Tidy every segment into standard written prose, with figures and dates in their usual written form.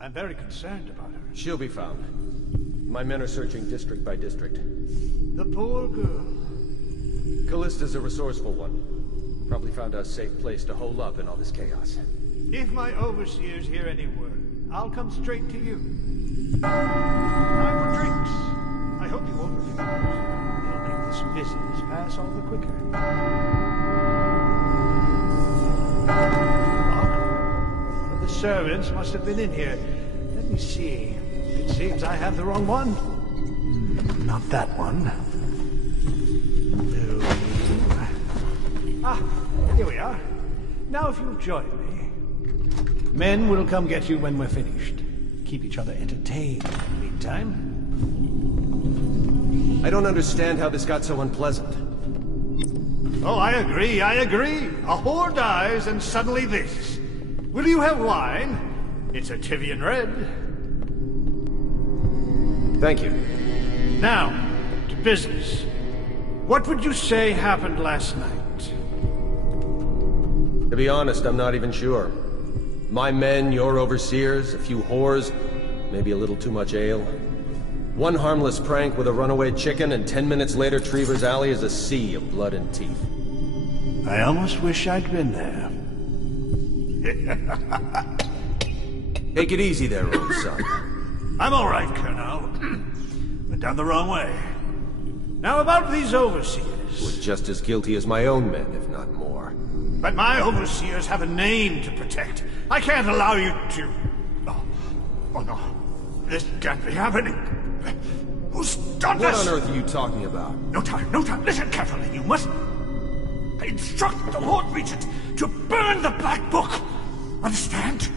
I'm very concerned about her. She'll be found. My men are searching district by district. The poor girl. Callista's a resourceful one. Probably found a safe place to hole up in all this chaos. If my overseers hear any word, I'll come straight to you. Time for drinks. I hope you won't refuse. It'll make this business pass all the quicker. One of the servants must have been in here. Let me see. It seems I have the wrong one. Not that one. No. Ah, here we are. Now if you'll join me. Men will come get you when we're finished. Keep each other entertained in the meantime. I don't understand how this got so unpleasant. Oh, I agree. A whore dies and suddenly this. Will you have wine? It's a Tivian red. Thank you. Now, to business. What would you say happened last night? To be honest, I'm not even sure. My men, your overseers, a few whores, maybe a little too much ale. One harmless prank with a runaway chicken, and 10 minutes later, Trevor's Alley is a sea of blood and teeth. I almost wish I'd been there. Take it easy there, old son. I'm all right, Colonel. Went down the wrong way. Now about these overseers. We're just as guilty as my own men, if not more. But my overseers have a name to protect. I can't allow you to... Oh no. This can't be happening. Who's done this? What on earth are you talking about? No time. Listen carefully. You must instruct the Lord Regent to burn the Black Book. Understand?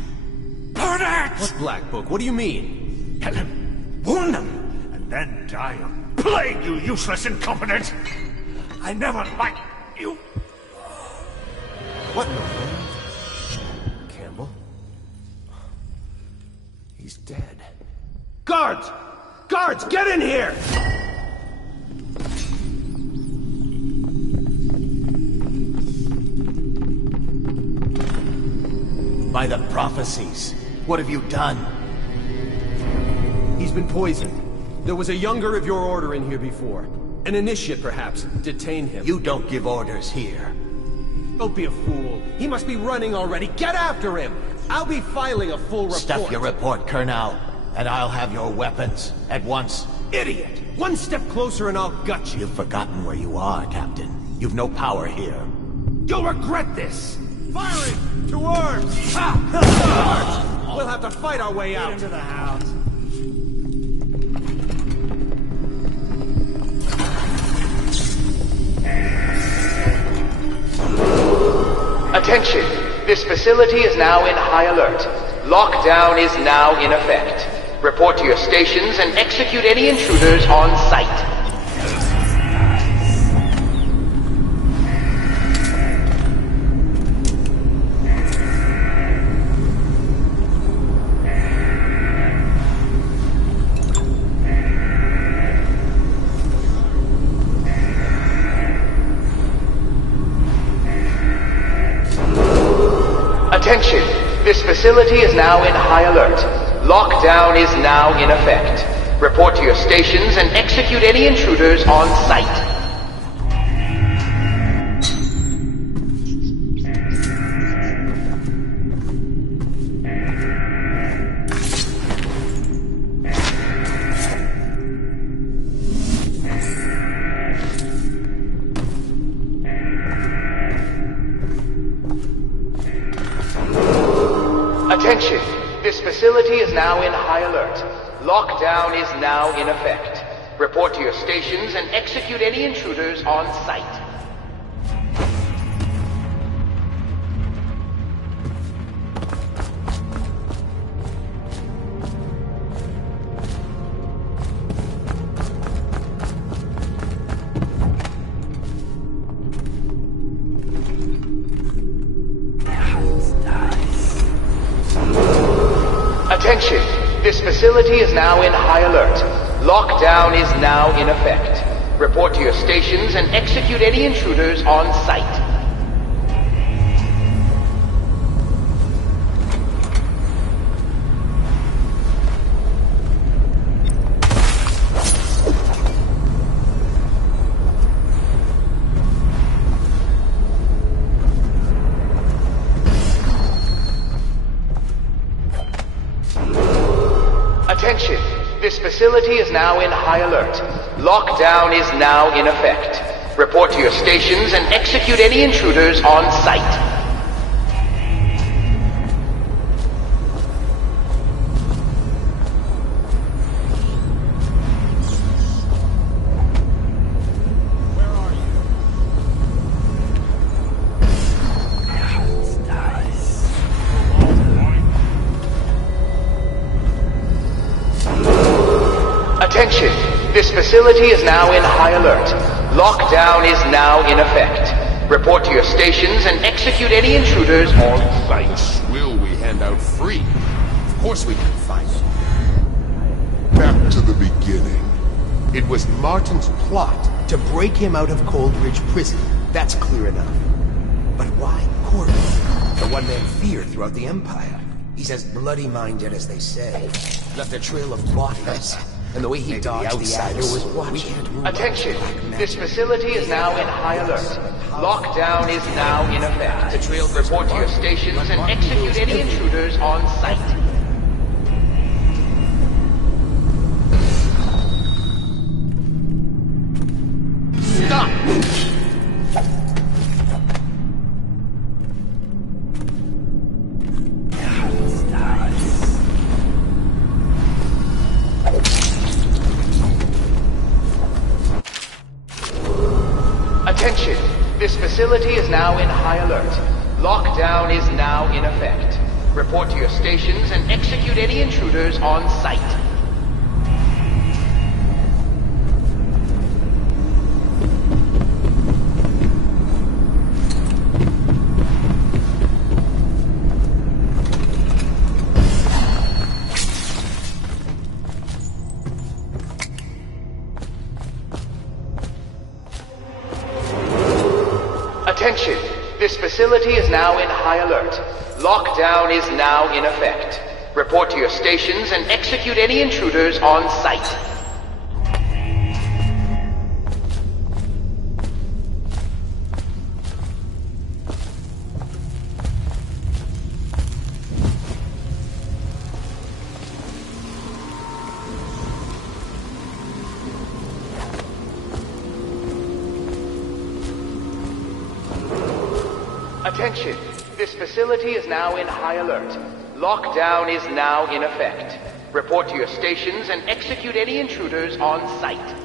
Burn it! What Black Book? What do you mean? Tell him. Warn them. And then die of plague, you useless incompetent. I never liked you. What in the world? Campbell? He's dead. Guards! Guards, get in here! By the prophecies, what have you done? He's been poisoned. There was a younger of your order in here before. An initiate, perhaps. Detain him. You don't give orders here. Don't be a fool. He must be running already. Get after him! I'll be filing a full report. Stuff your report, Colonel, and I'll have your weapons at once. Idiot! One step closer and I'll gut you. You've forgotten where you are, Captain. You've no power here. You'll regret this! Firing! To arms! Ha! Guards! We'll have to fight our way out. Into the house. Attention! This facility is now in high alert. Lockdown is now in effect. Report to your stations and execute any intruders on sight. Attention! This facility is now in high alert. Lockdown is now in effect. Report to your stations and execute any intruders on sight. Attention! This facility is now in high alert. Lockdown is now in effect. Report to your stations and execute any intruders on sight. Attention! This facility is now in high alert. Lockdown is now in effect. Report to your stations and execute any intruders on sight. Attention! This facility is now in high alert. Lockdown is now in effect. Report to your stations and execute any intruders on site. Attention! This facility is now in high alert. Lockdown is now in effect. Report to your stations and execute any intruders on site. Will we hand out free? Of course we can find them. Back to the beginning. It was Martin's plot to break him out of Coldridge Prison. That's clear enough. But why Corbin? The one man feared throughout the Empire. He's as bloody-minded as they say. Left a trail of bodies. And the way he dodged the outsider was watching. Attention! This facility is now in high alert. Lockdown is now in effect. Report to your stations and execute any intruders on site. Stop! Attention! This facility is now in high alert. Lockdown is now in effect. Report to your stations and execute any intruders on site. Attention! This facility is now in high alert. Lockdown is now in effect. Report to your stations and execute any intruders on site. Attention! This facility is now in high alert. Lockdown is now in effect. Report to your stations and execute any intruders on site.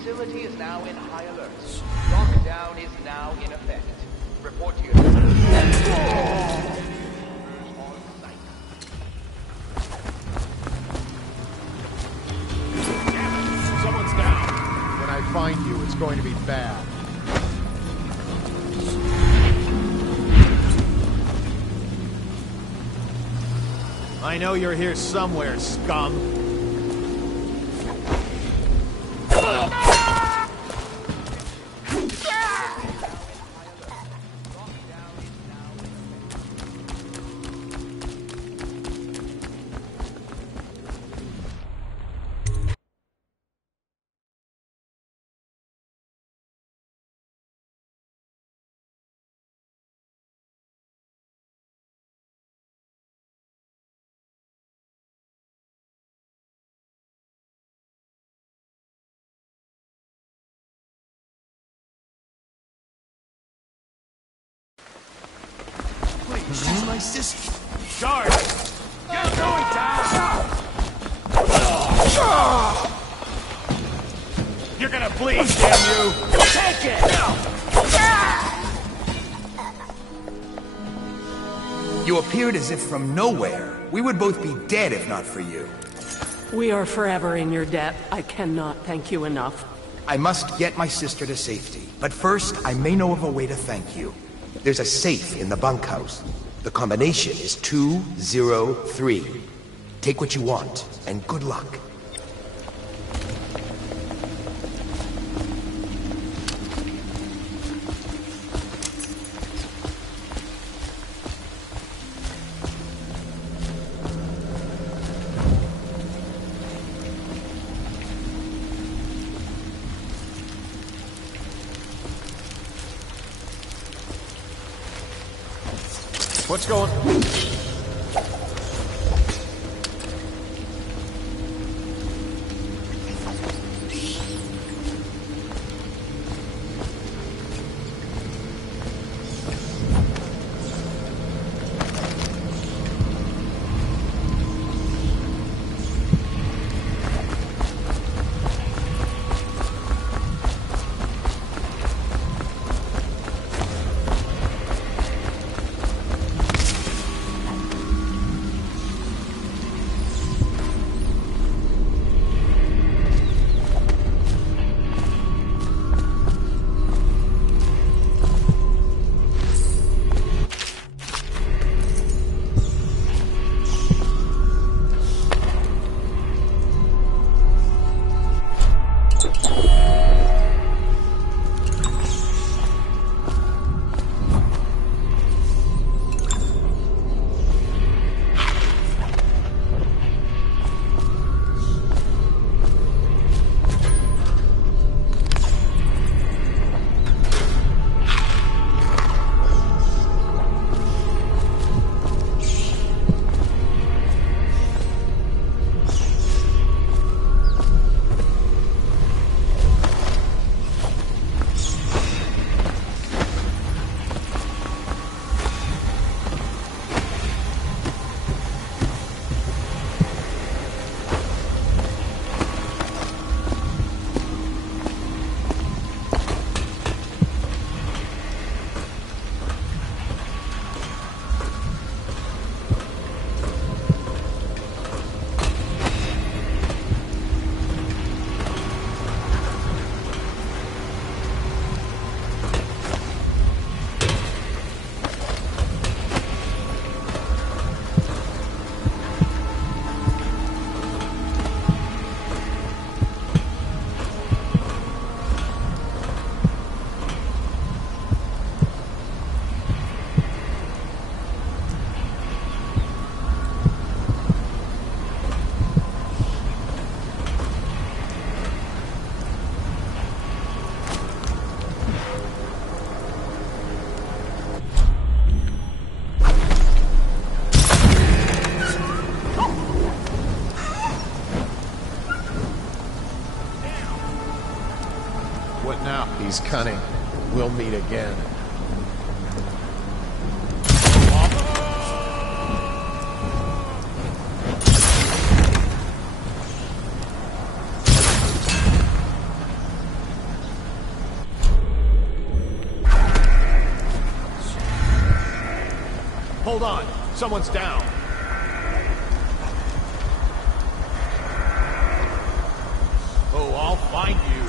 Facility is now in high alert. Lockdown is now in effect. Report to your Someone's down. When I find you, it's going to be bad. I know you're here somewhere, scum. She's my sister. Guard! Get going down! You're gonna bleed, damn you! Take it! You appeared as if from nowhere. We would both be dead if not for you. We are forever in your debt. I cannot thank you enough. I must get my sister to safety. But first, I may know of a way to thank you. There's a safe in the bunkhouse. The combination is 203. Take what you want, and good luck. What's going on? What now? He's cunning. We'll meet again. Hold on. Someone's down. Oh, I'll find you.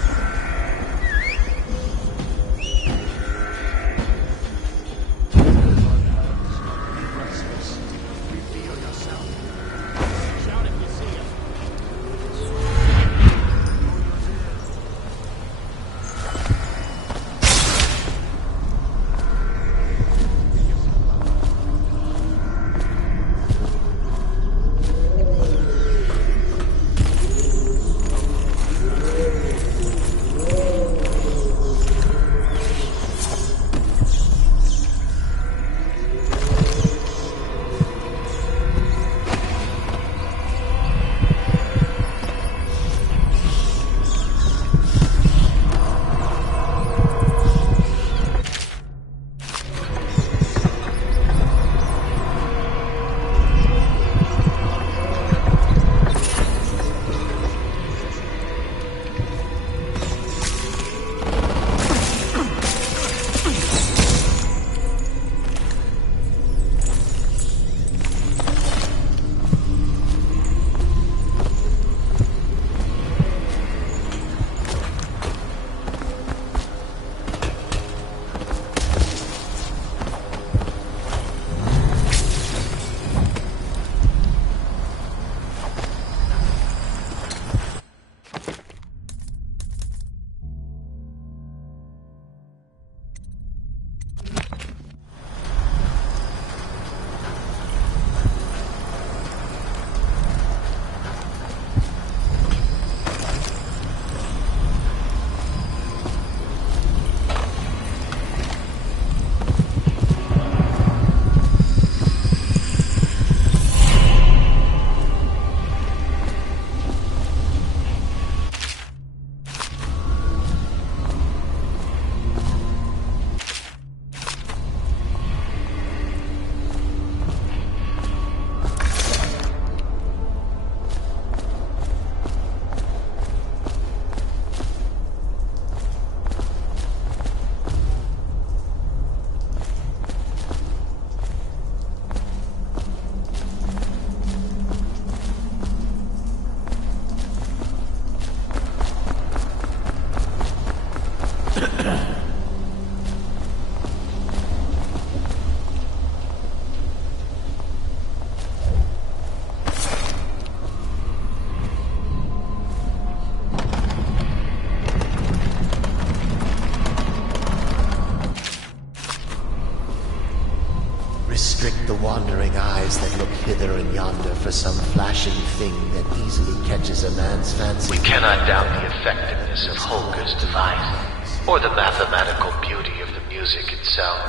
for some flashing thing that easily catches a man's fancy. We cannot doubt the effectiveness of Holger's device, or the mathematical beauty of the music itself.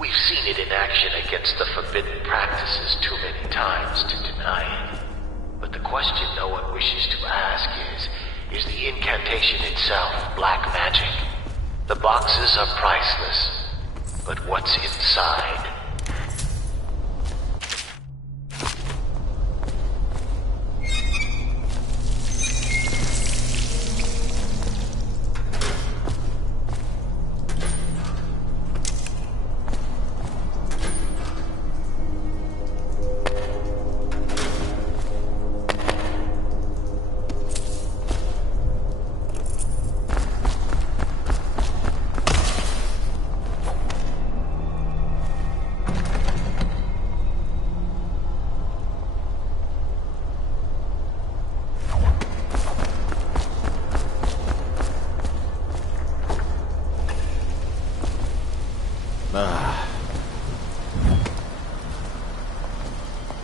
We've seen it in action against the forbidden practices too many times to deny it. But the question no one wishes to ask is the incantation itself black magic? The boxes are priceless, but what's inside?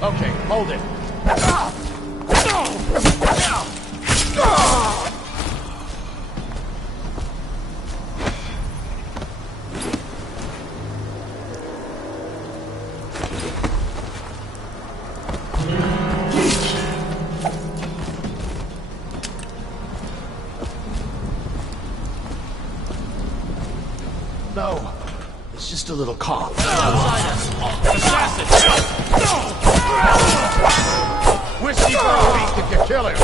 Okay, hold it. No, it's just a little cough. Assassin! Whiskey for a week if you kill him.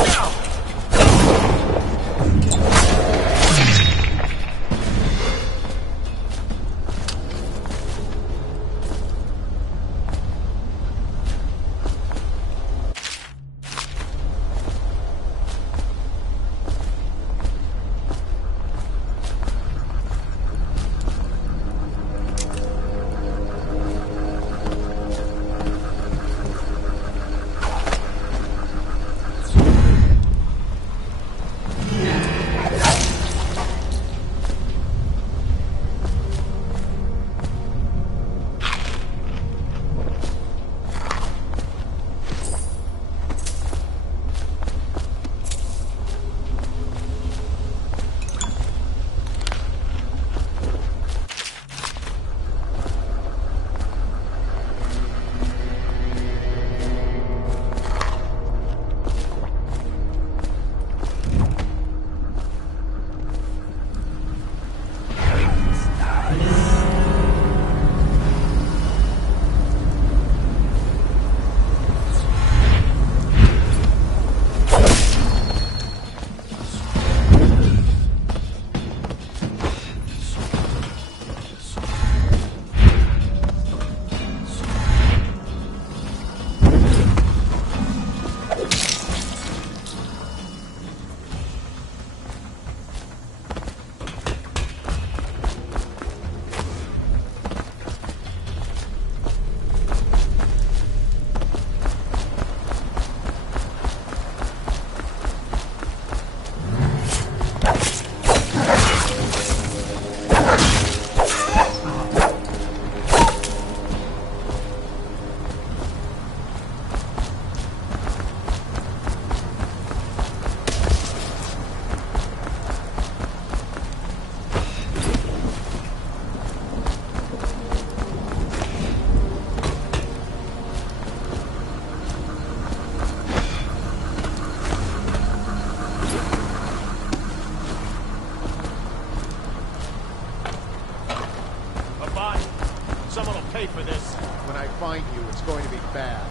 For this. When I find you, it's going to be bad.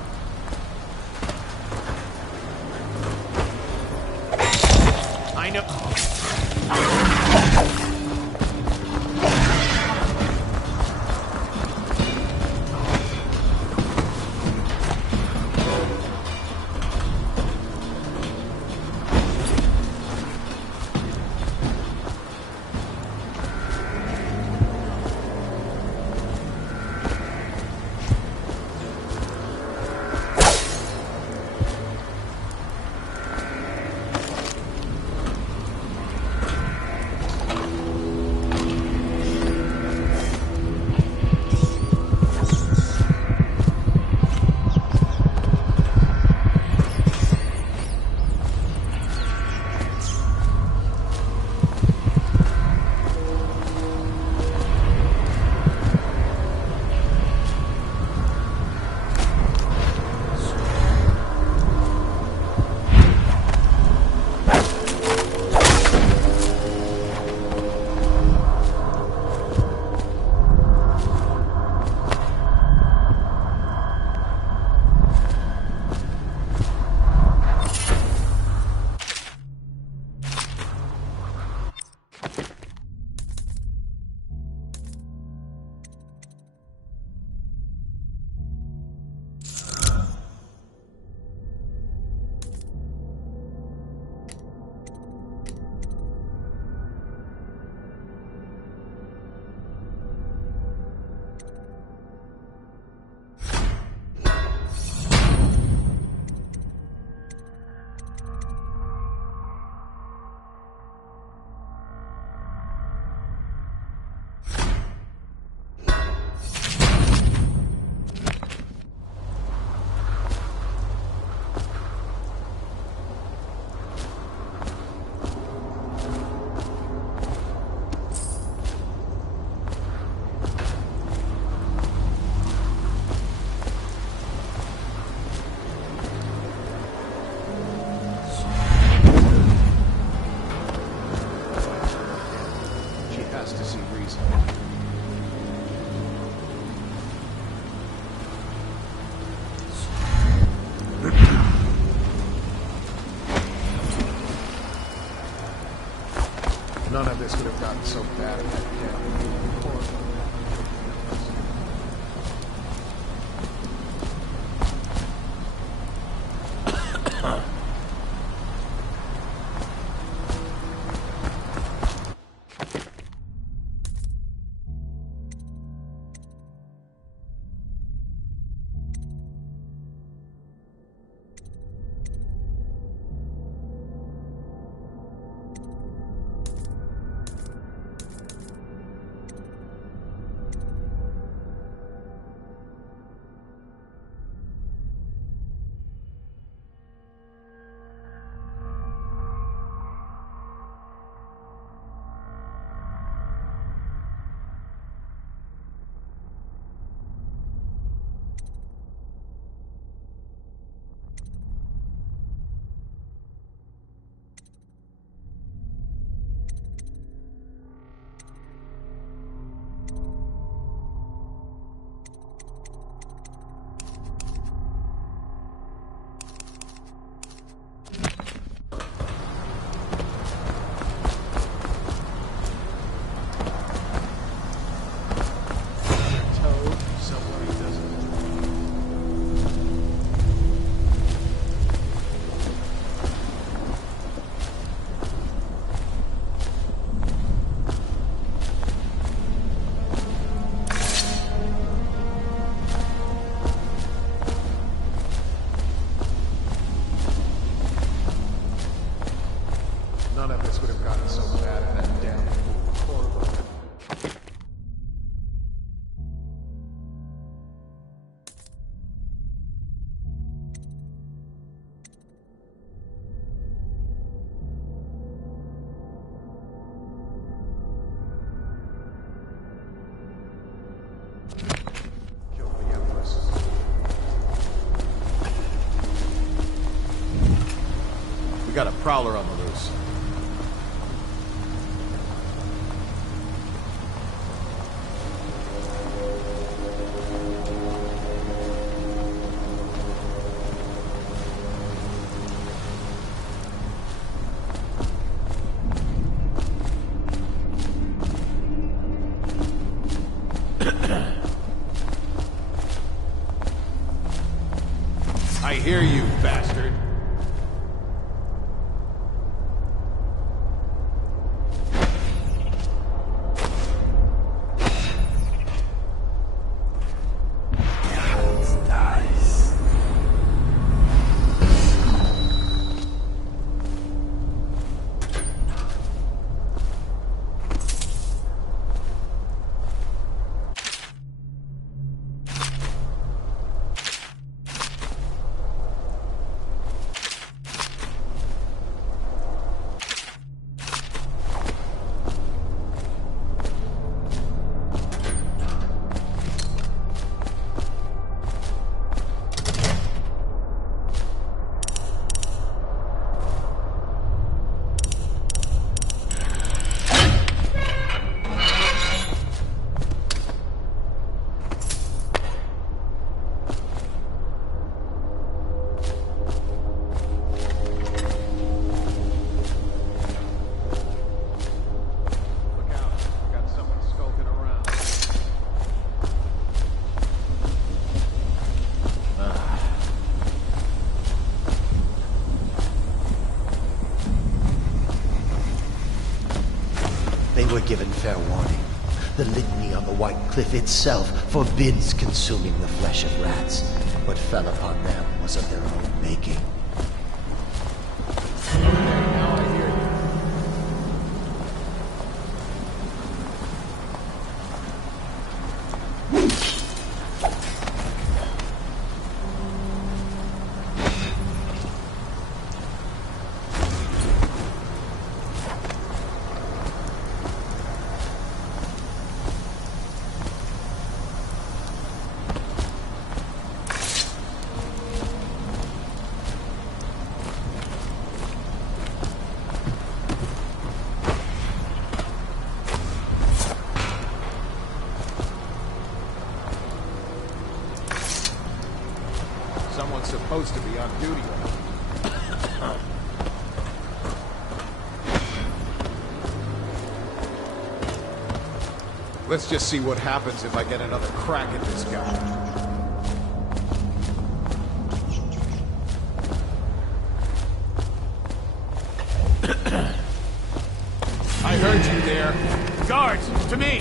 I know. this would have gotten so bad at that damn horrible. None of this would have gotten so bad at that damn horrible. Kill the Empress. We got a prowler on the loose. I hear you, bastard. They were given fair warning. The litany on the White Cliff itself forbids consuming the flesh of rats. What fell upon them was of their own making. Now I hear you. Someone's supposed to be on duty. Let's just see what happens if I get another crack at this guy. I heard you there. Guards, to me!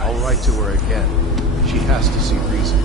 I'll write to her again. She has to see reason.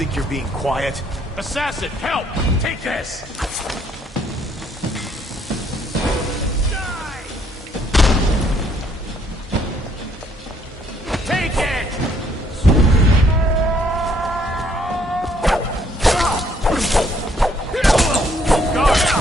Think you're being quiet? Assassin, help! Take this! Die! Take it! Guard!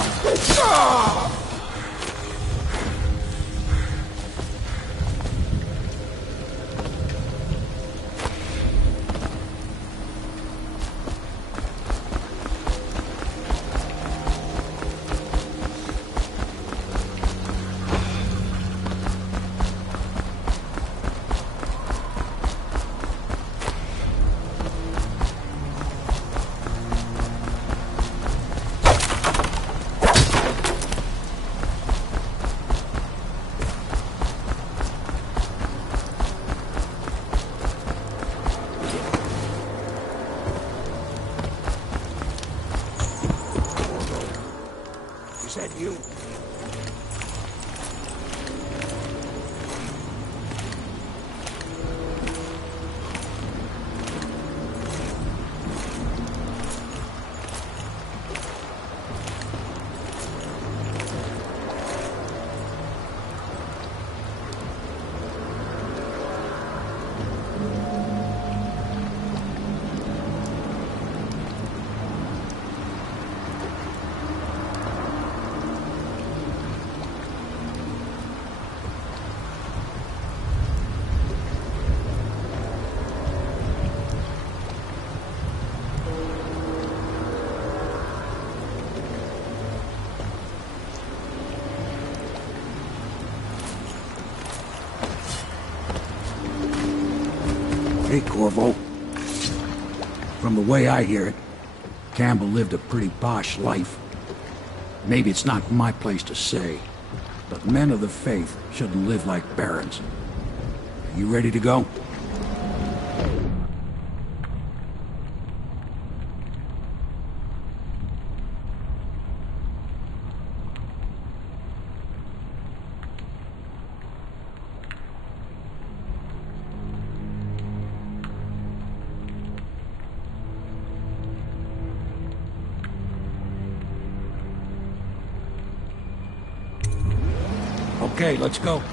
Is that you? Hey, Corvo. From the way I hear it, Campbell lived a pretty posh life. Maybe it's not my place to say, but men of the faith shouldn't live like barons. Are you ready to go? Okay, let's go.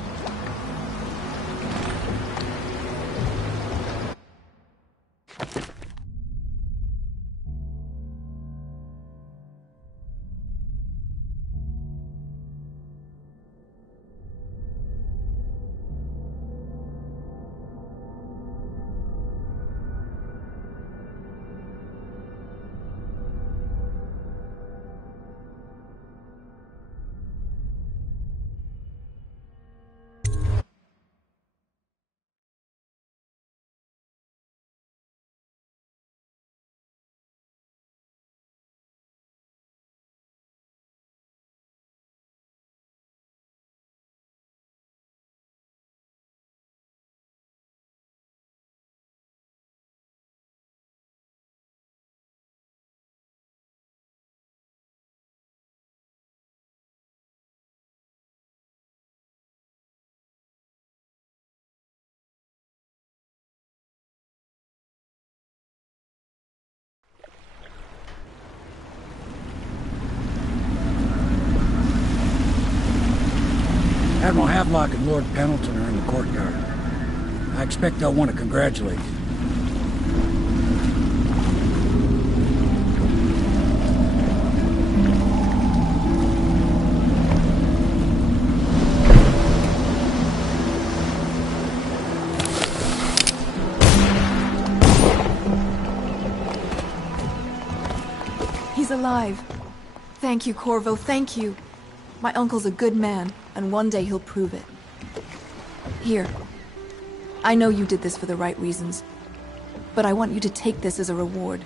Admiral Havelock and Lord Pendleton are in the courtyard. I expect they'll want to congratulate you. He's alive. Thank you, Corvo, thank you. My uncle's a good man, and one day he'll prove it. Here. I know you did this for the right reasons, but I want you to take this as a reward.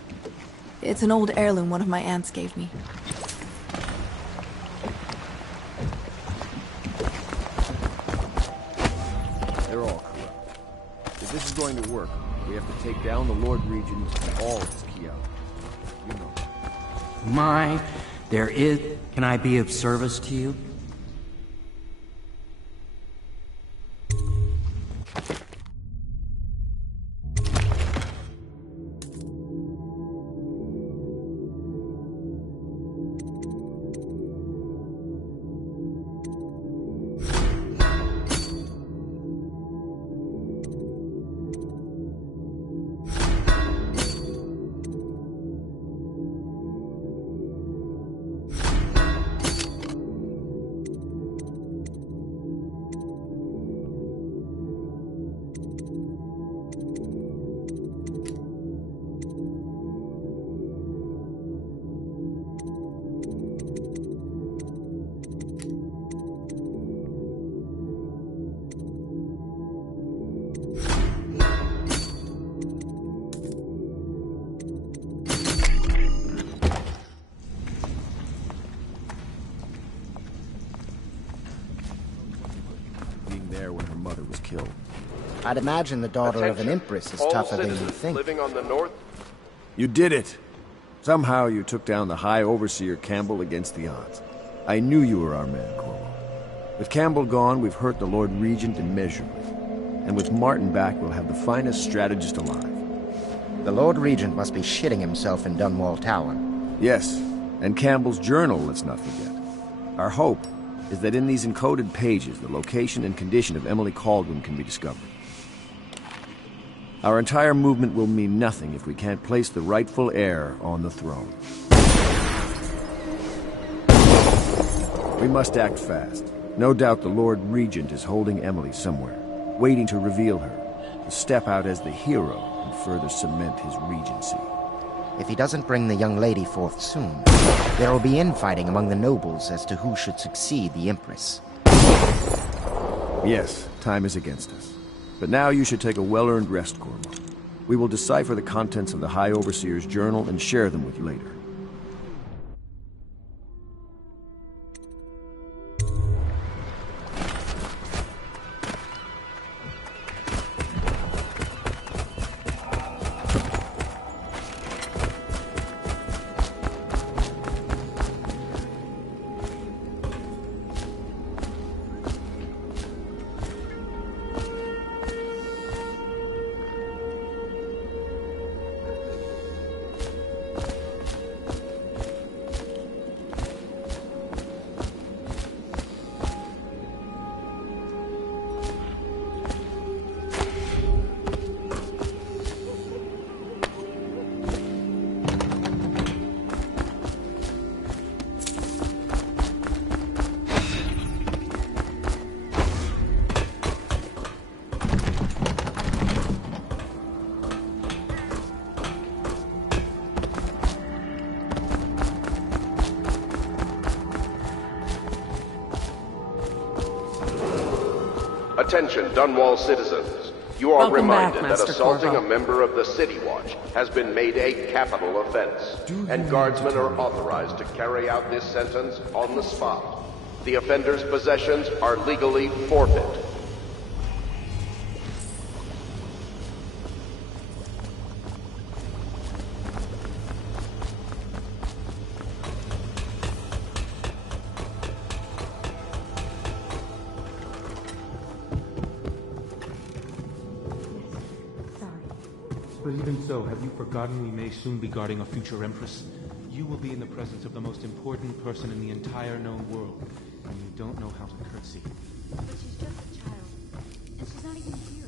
It's an old heirloom one of my aunts gave me. They're all corrupt. If this is going to work, we have to take down the Lord Regent and all his Kiao. You know. My, there is... Can I be of service to you? I'd imagine the daughter of an empress is tougher than you think. Living on the north. You did it! Somehow you took down the High Overseer Campbell against the odds. I knew you were our man, Corvo. With Campbell gone, we've hurt the Lord Regent immeasurably. And with Martin back, we'll have the finest strategist alive. The Lord Regent must be shitting himself in Dunwall Tower. Yes, and Campbell's journal, let's not forget. Our hope is that in these encoded pages, the location and condition of Emily Kaldwin can be discovered. Our entire movement will mean nothing if we can't place the rightful heir on the throne. We must act fast. No doubt the Lord Regent is holding Emily somewhere, waiting to reveal her, to step out as the hero and further cement his regency. If he doesn't bring the young lady forth soon, there will be infighting among the nobles as to who should succeed the Empress. Yes, time is against us. But now you should take a well-earned rest, Corvo. We will decipher the contents of the High Overseer's journal and share them with you later. Attention, Dunwall citizens. You are Welcome back, reminded that Master assaulting Corvo. a member of the City Watch has been made a capital offense, and guardsmen are authorized to carry out this sentence on the spot. The offender's possessions are legally forfeit. But even so, have you forgotten we may soon be guarding a future Empress? You will be in the presence of the most important person in the entire known world, and you don't know how to curtsy. But she's just a child, and she's not even here.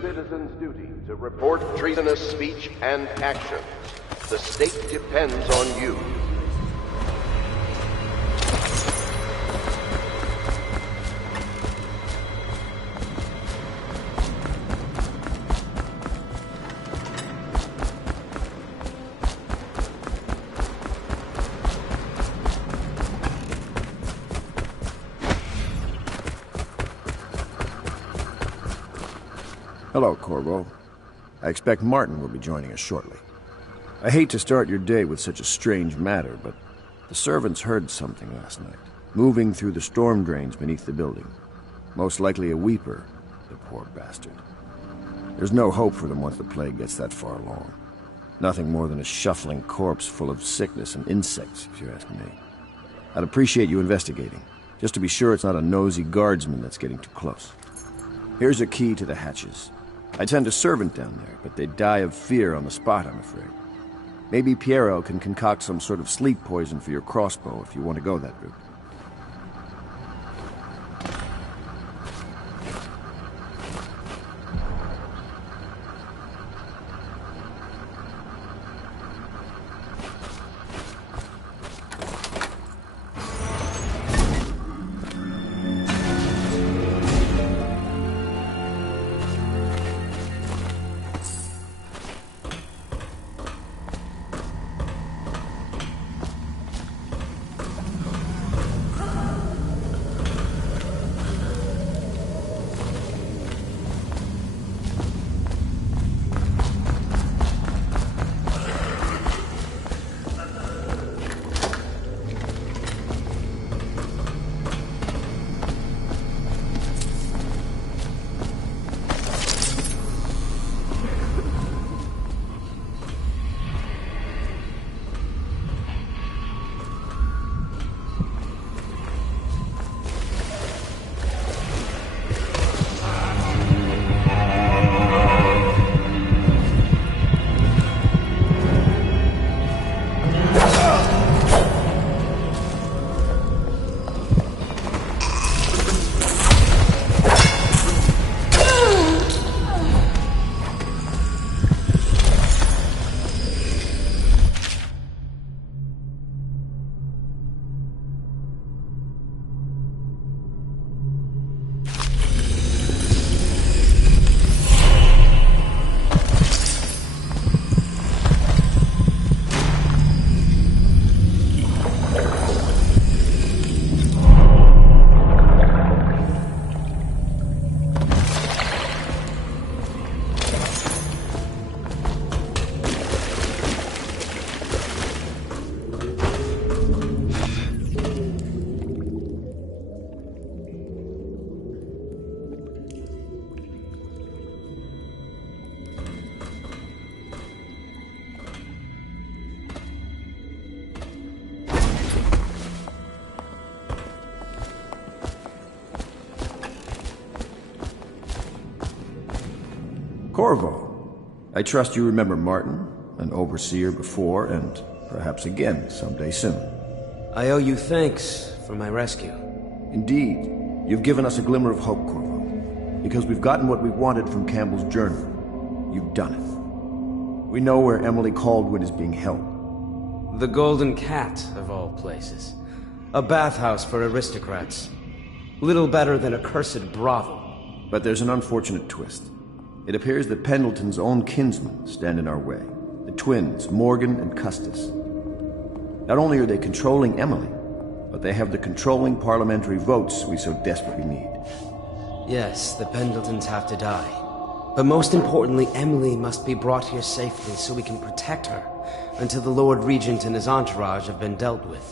Citizen's duty to report treasonous speech and action. The state depends on you. Hello, Corvo. I expect Martin will be joining us shortly. I hate to start your day with such a strange matter, but the servants heard something last night, moving through the storm drains beneath the building. Most likely a weeper, the poor bastard. There's no hope for them once the plague gets that far along. Nothing more than a shuffling corpse full of sickness and insects, if you ask me. I'd appreciate you investigating, just to be sure it's not a nosy guardsman that's getting too close. Here's a key to the hatches. I'd send a servant down there, but they'd die of fear on the spot, I'm afraid. Maybe Piero can concoct some sort of sleep poison for your crossbow if you want to go that route. Corvo, I trust you remember Martin, an overseer before, and perhaps again someday soon. I owe you thanks for my rescue. Indeed. You've given us a glimmer of hope, Corvo. Because we've gotten what we wanted from Campbell's journal. You've done it. We know where Emily Caldwin is being held. The Golden Cat, of all places. A bathhouse for aristocrats. Little better than a cursed brothel. But there's an unfortunate twist. It appears that Pendleton's own kinsmen stand in our way. The twins, Morgan and Custis. Not only are they controlling Emily, but they have the controlling parliamentary votes we so desperately need. Yes, the Pendletons have to die. But most importantly, Emily must be brought here safely so we can protect her until the Lord Regent and his entourage have been dealt with.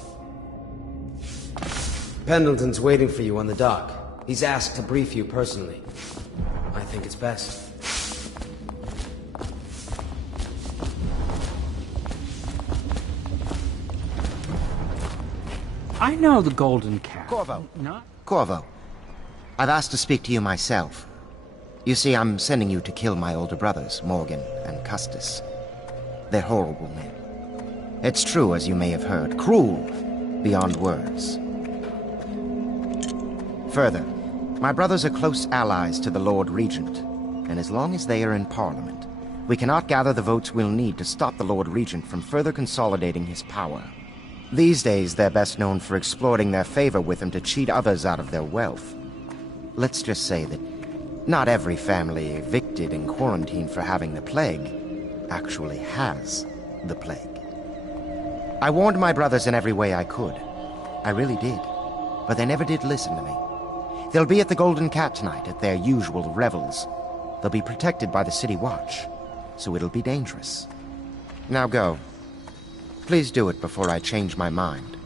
Pendleton's waiting for you on the dock. He's asked to brief you personally. I think it's best. I know the Golden Cat. Corvo. Not? Corvo. I've asked to speak to you myself. You see, I'm sending you to kill my older brothers, Morgan and Custis. They're horrible men. It's true, as you may have heard, cruel beyond words. Further, my brothers are close allies to the Lord Regent, and as long as they are in Parliament, we cannot gather the votes we'll need to stop the Lord Regent from further consolidating his power. These days, they're best known for exploiting their favor with him to cheat others out of their wealth. Let's just say that not every family evicted and quarantined for having the plague actually has the plague. I warned my brothers in every way I could. I really did. But they never did listen to me. They'll be at the Golden Cat tonight at their usual revels. They'll be protected by the City Watch, so it'll be dangerous. Now go. Please do it before I change my mind.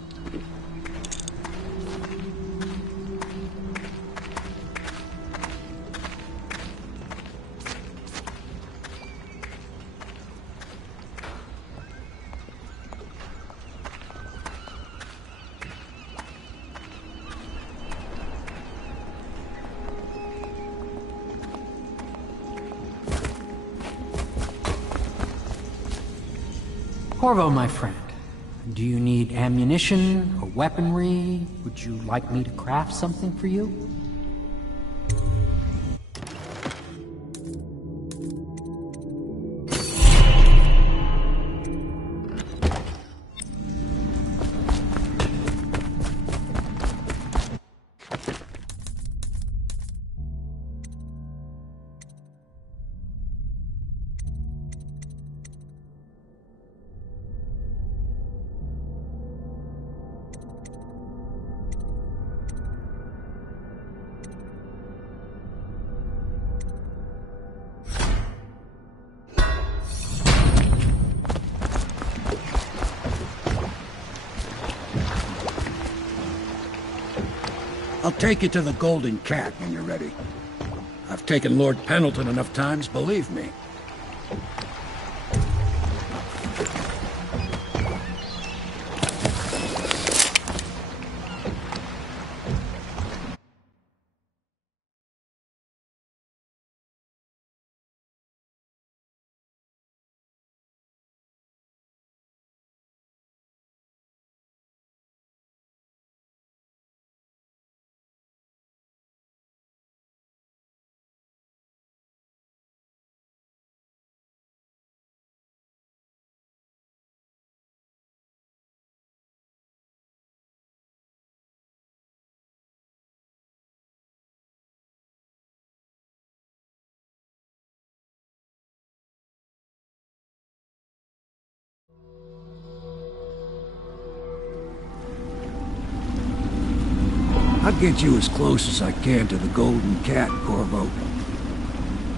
Corvo, my friend, do you need ammunition or weaponry? Would you like me to craft something for you? I'll take you to the Golden Cat when you're ready. I've taken Lord Pendleton enough times, believe me. I'll get you as close as I can to the Golden Cat, Corvo.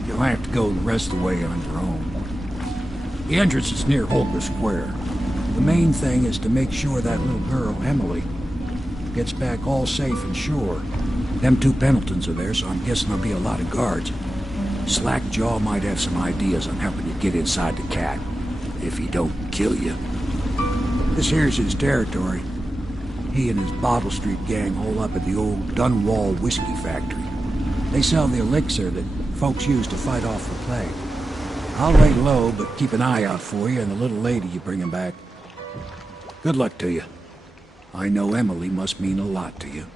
You'll have to go the rest of the way on your own. The entrance is near Holger Square. The main thing is to make sure that little girl, Emily, gets back all safe and sure. Them two Pendletons are there, so I'm guessing there'll be a lot of guards. Slackjaw might have some ideas on helping you get inside the cat, if he don't kill you. This here's his territory. He and his Bottle Street gang hole up at the old Dunwall whiskey factory. They sell the elixir that folks use to fight off the plague. I'll lay low, but keep an eye out for you and the little lady you bringing back. Good luck to you. I know Emily must mean a lot to you.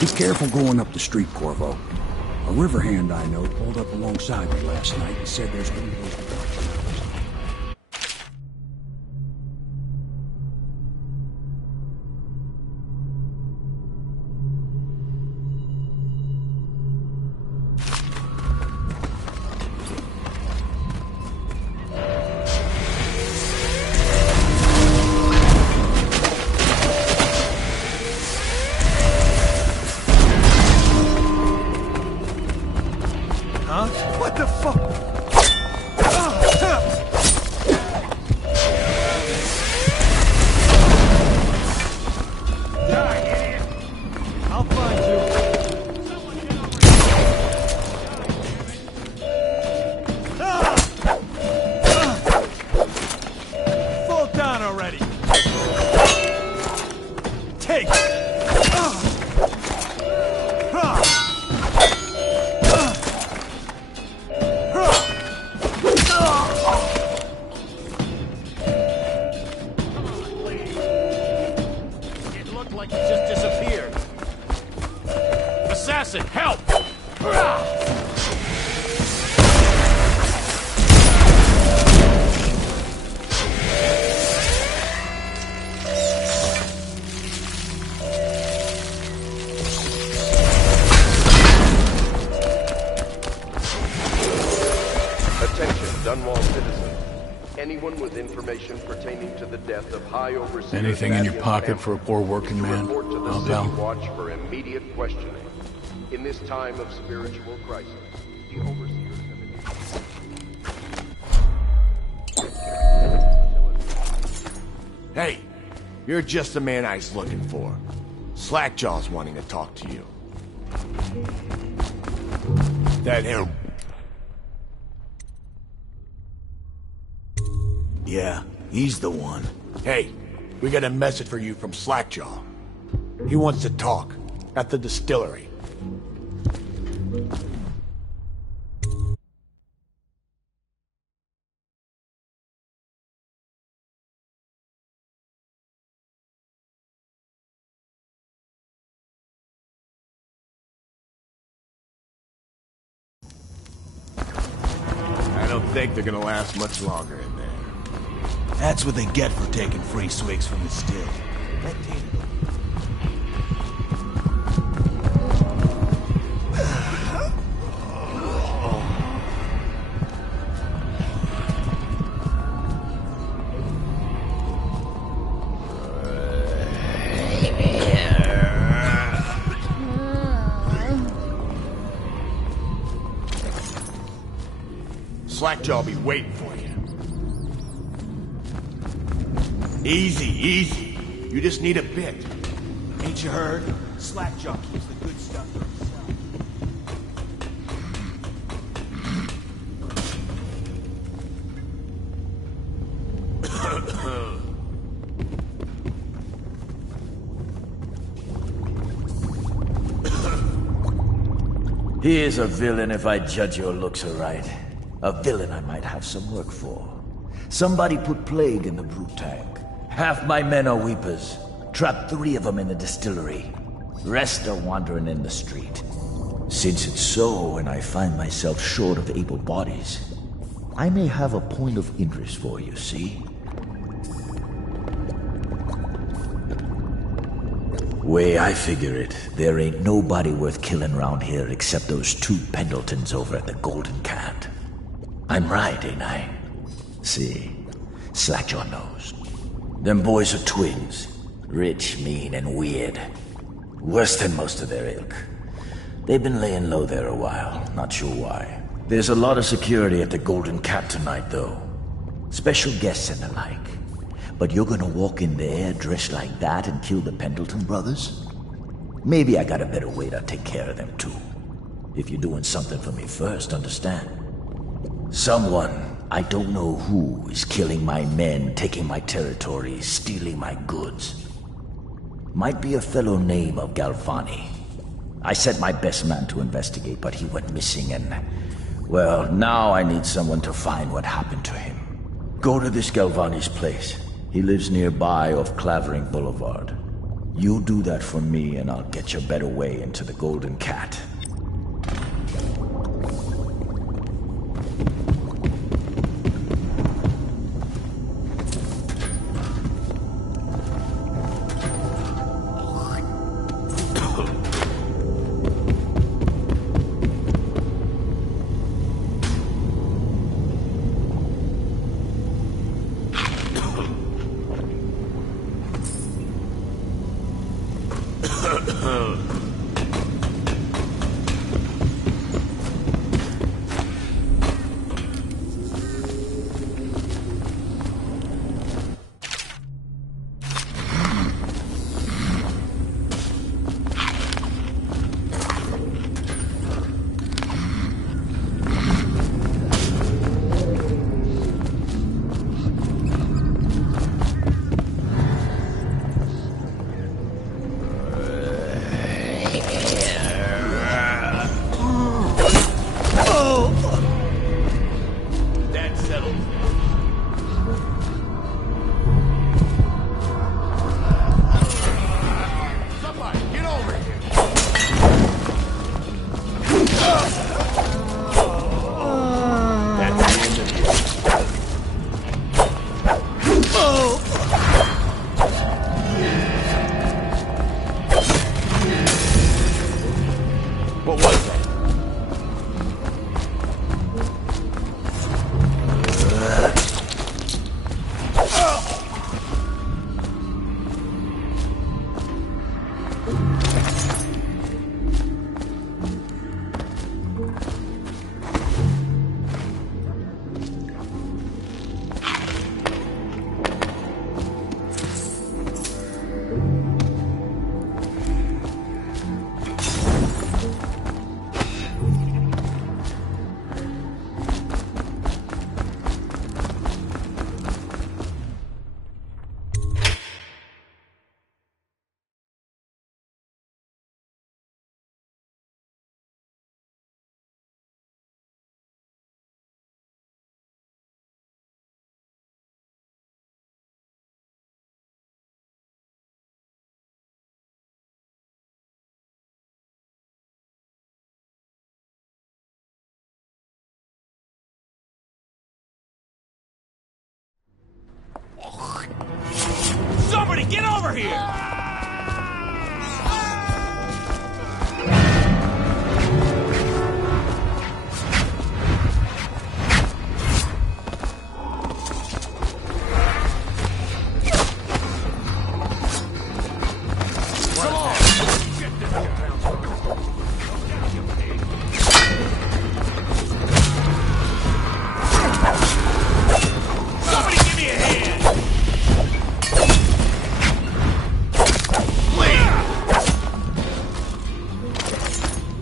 Be careful going up the street, Corvo. A river hand I know pulled up alongside me last night and said there's one of those... What the fuck? Die, idiot! I'll find you. Fall down already. Take it. Help! Attention, Dunwall citizens. Anyone with information pertaining to the death of High Overseer... Anything in your pocket for a poor working man? Report to the I'll City tell. Watch for immediate questioning. In this time of spiritual crisis, the Overseers have... Hey, you're just the man I was looking for. Slackjaw's wanting to talk to you. That him. Yeah, he's the one. Hey, we got a message for you from Slackjaw. He wants to talk at the distillery. I don't think they're gonna last much longer in there. That's what they get for taking free swigs from the still. Slackjaw will be waiting for you. Easy, easy. You just need a bit. Ain't you heard? Slackjaw keeps the good stuff for himself. He is a villain if I judge your looks aright. A villain I might have some work for. Somebody put plague in the brute tank. Half my men are weepers. Trapped 3 of them in the distillery. Rest are wandering in the street. Since it's so, and I find myself short of able bodies, I may have a point of interest for you, see? Way I figure it, there ain't nobody worth killing round here except those 2 Pendletons over at the Golden Cat. I'm right, ain't I? See, Slackjaw knows. Them boys are twins. Rich, mean, and weird. Worse than most of their ilk. They've been laying low there a while, not sure why. There's a lot of security at the Golden Cat tonight, though. Special guests and the like. But you're gonna walk in there dressed like that and kill the Pendleton brothers? Maybe I got a better way to take care of them, too. If you're doing something for me first, understand? Someone, I don't know who, is killing my men, taking my territory, stealing my goods. Might be a fellow name of Galvani. I sent my best man to investigate, but he went missing and... Well, now I need someone to find what happened to him. Go to this Galvani's place. He lives nearby off Clavering Boulevard. You do that for me and I'll get you a better way into the Golden Cat. Somebody get over here!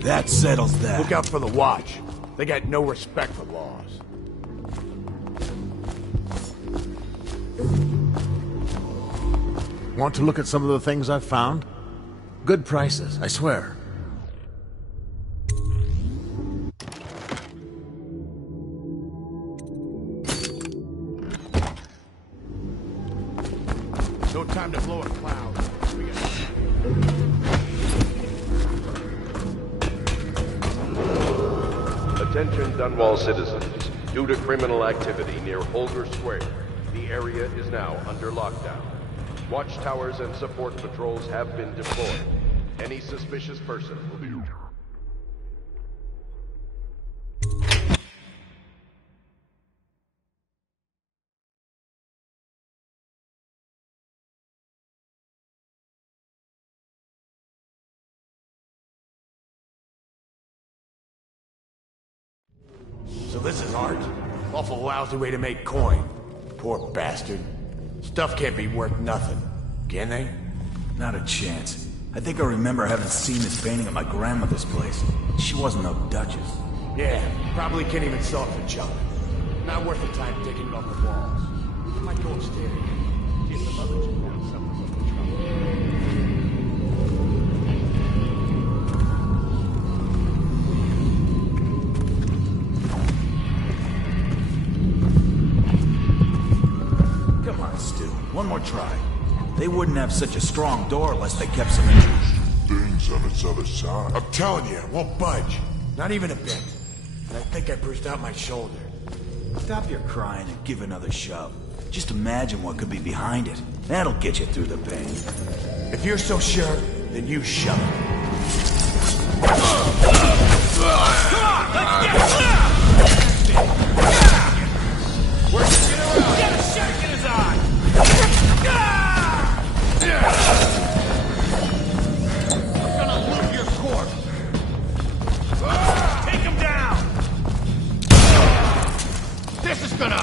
That settles that. Look out for the Watch. They got no respect for laws. Want to look at some of the things I've found? Good prices, I swear. No time to blow a cloud. Attention Dunwall citizens. Due to criminal activity near Holger Square, the area is now under lockdown. Watchtowers and support patrols have been deployed. Any suspicious person will be... So this is art? Awful lousy way to make coin. Poor bastard. Stuff can't be worth nothing, can they? Not a chance. I think I remember having seen this painting at my grandmother's place. She wasn't no duchess. Yeah, probably can't even sell it for junk. Not worth the time taking it off the walls. I might go upstairs. See if the mother took down something from the trouble. more try. They wouldn't have such a strong door unless they kept some injuries. Things on its other side. I'm telling you, it won't budge. Not even a bit. And I think I bruised out my shoulder. Stop your crying and give another shove. Just imagine what could be behind it. That'll get you through the pain. If you're so sure, then you shove it. Come on! Let's get Where's he get around? Get a shank in his eye! I'm gonna loop your corpse. Take him down! This is gonna...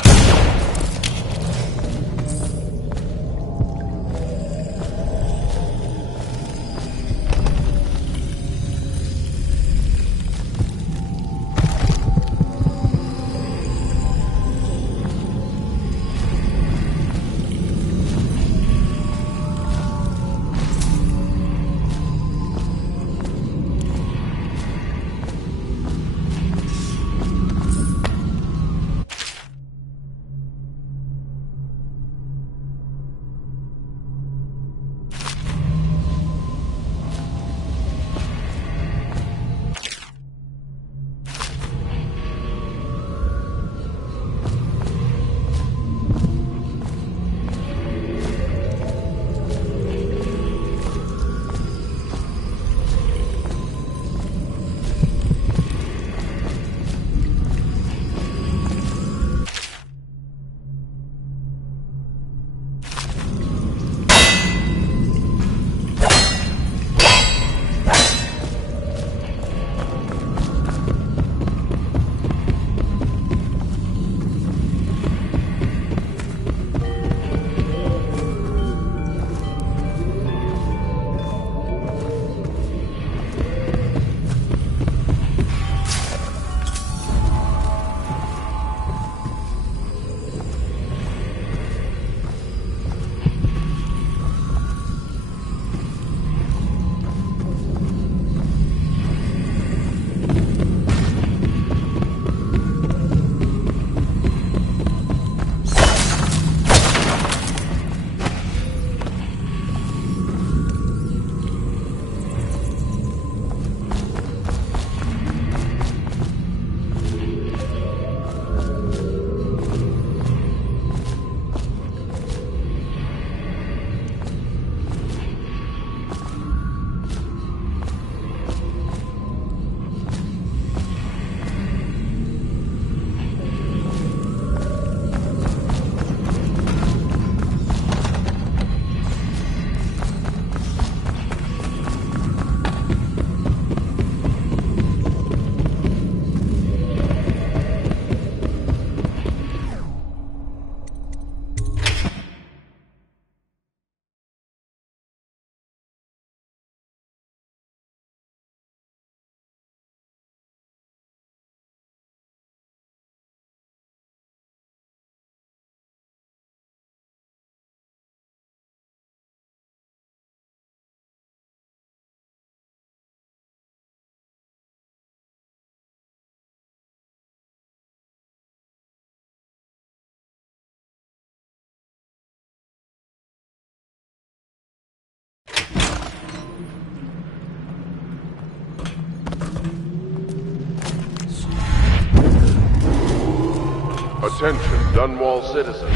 Attention, Dunwall citizens.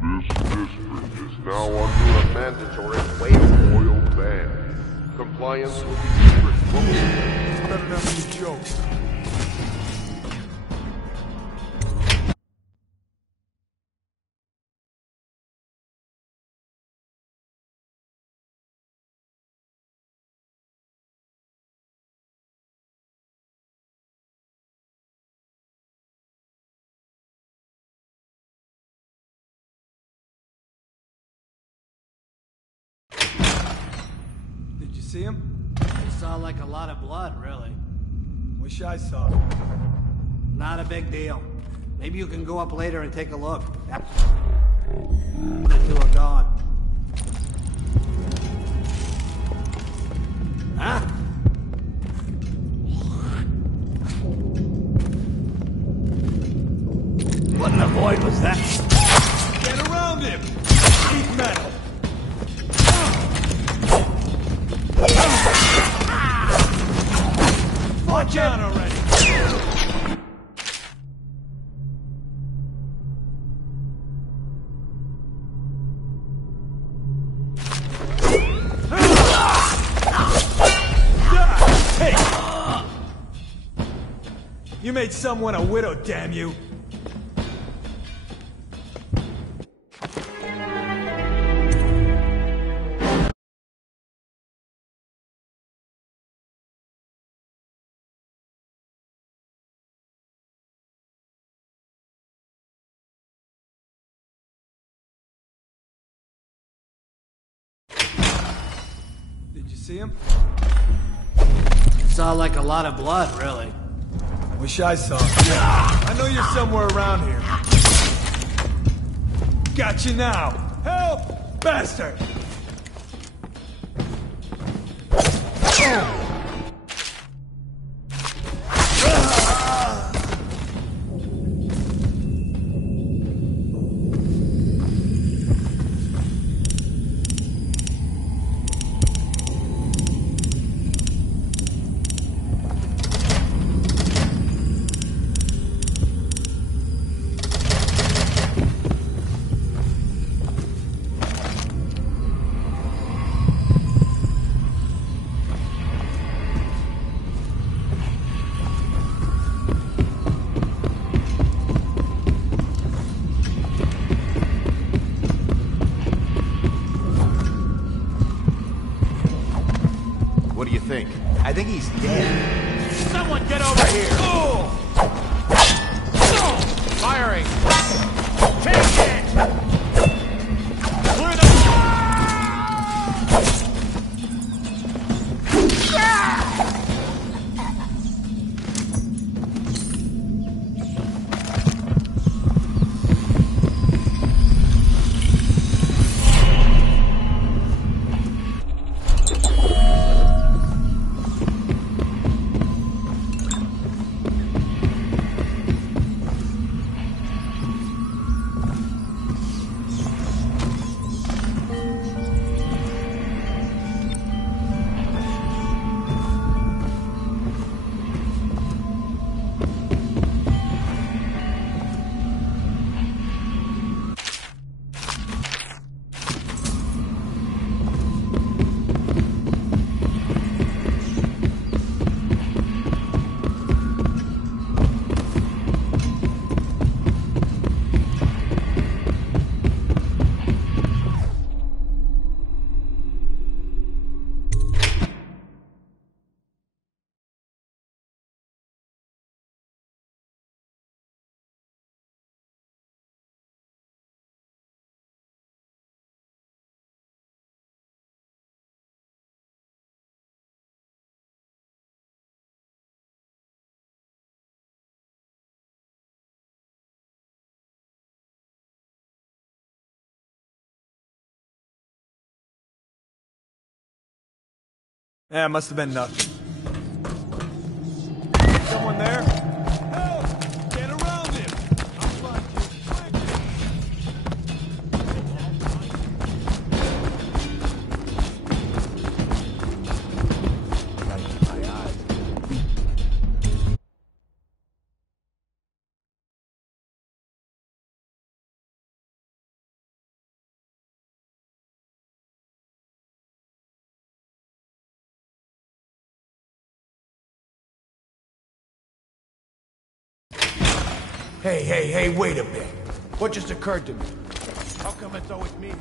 This district is now under a mandatory whale oil ban. Compliance will be strict. Better not be a joke. Did you see him? It saw like a lot of blood, really. Wish I saw it. Not a big deal. Maybe you can go up later and take a look. The two are gone. Huh? What in the void was that? Get around him! Keep metal! Watch out already! Hey! You made someone a widow, damn you! Did you see him? Saw like a lot of blood, really. Wish I saw him. I know you're somewhere around here. Got you now. Help! Bastard! What do you think? I think he's dead. Someone get over here! Firing! Take it! Clear the... Yeah, must have been nothing. Someone there? Help! Get around him! I'll find Hey, wait a bit. What just occurred to me? How come it's always me?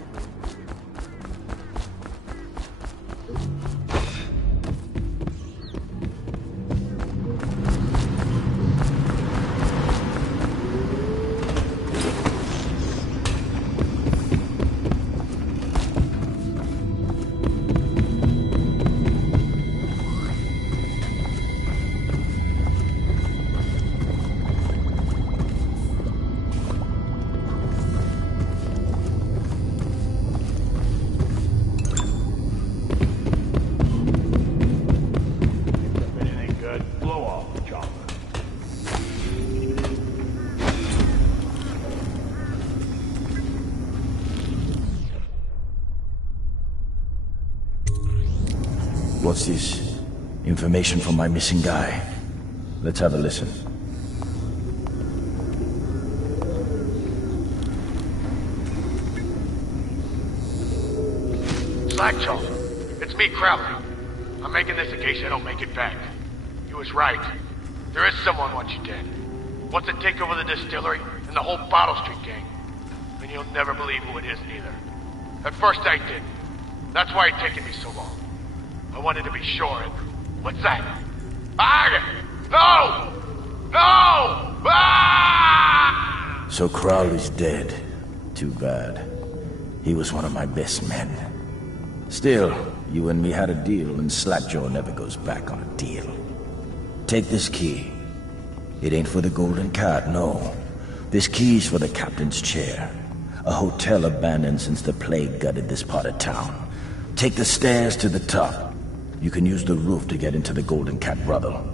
What's this? Information from my missing guy. Let's have a listen. Slackjaw, it's me, Crowley. I'm making this in case I don't make it back. You was right. There is someone wants you dead. Wants to take over the distillery and the whole Bottle Street gang. And you'll never believe who it is, neither. At first I did. That's why it's taken me so long. I wanted to be sure, and... What's that? No! No! Ah! So Crowley's dead. Too bad. He was one of my best men. Still, you and me had a deal, and Slackjaw never goes back on a deal. Take this key. It ain't for the Golden Cat, no. This key's for the captain's chair. A hotel abandoned since the plague gutted this part of town. Take the stairs to the top. You can use the roof to get into the Golden Cat brothel.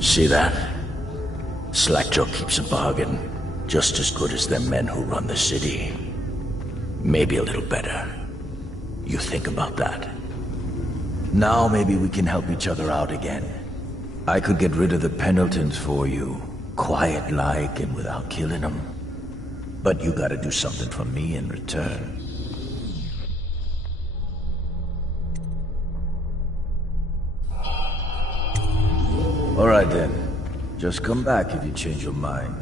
See that? Slackjaw keeps a bargain. Just as good as the men who run the city. Maybe a little better. You think about that. Now maybe we can help each other out again. I could get rid of the Pendletons for you. Quiet-like and without killing them. But you gotta do something for me in return. Alright then. Just come back if you change your mind.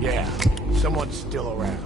Yeah, someone's still around.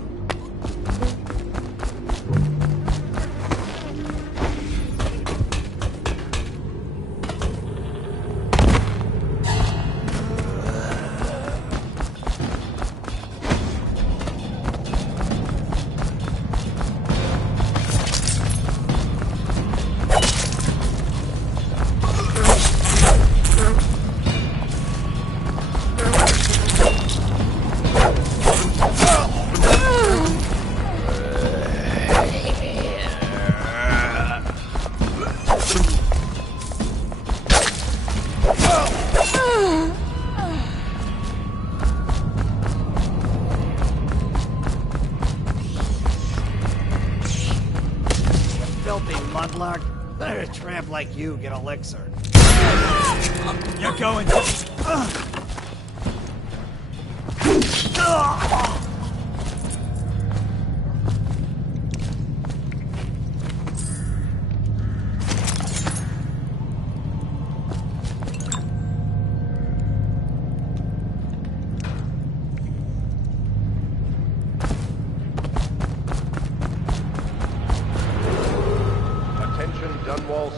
Let a tramp like you get elixir. You're going to...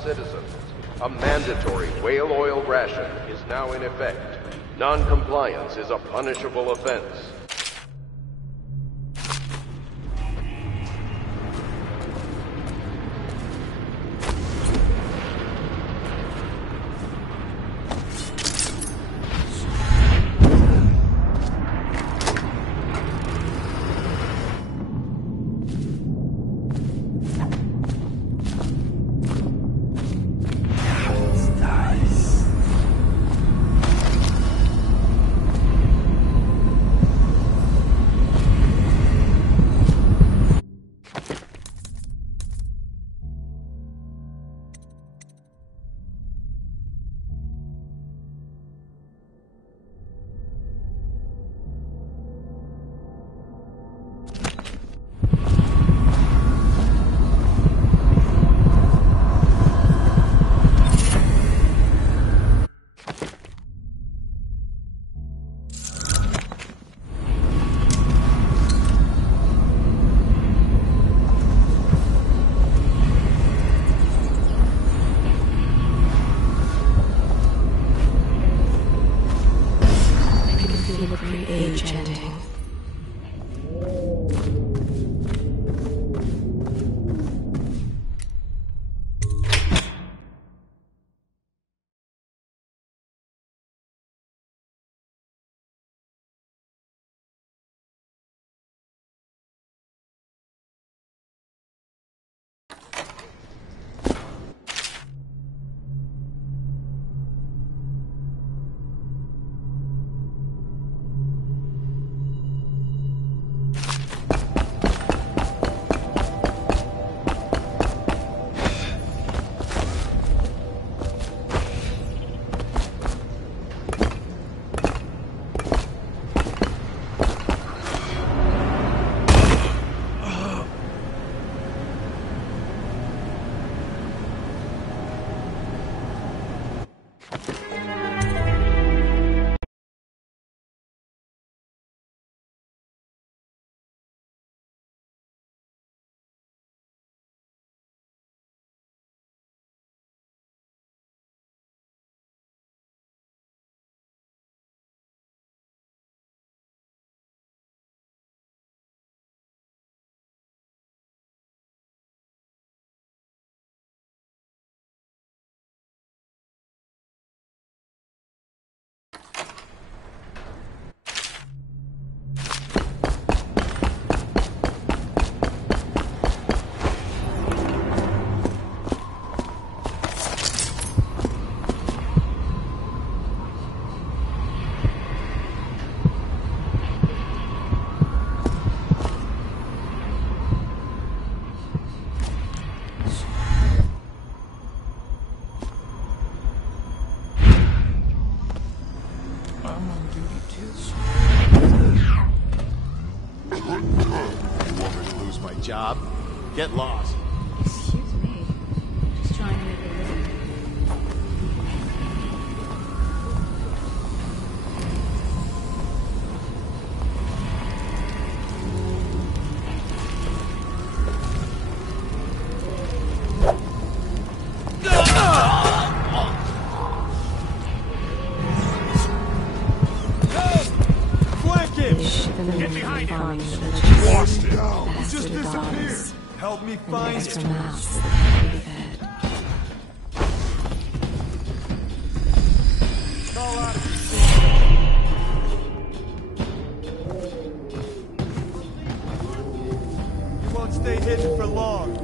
Citizens, a mandatory whale oil ration is now in effect. Non-compliance is a punishable offense. You want me to lose my job? Get lost. Excuse me. Just trying to make a living. Just disappeared. Help me find it. Call out. You won't stay hidden for long.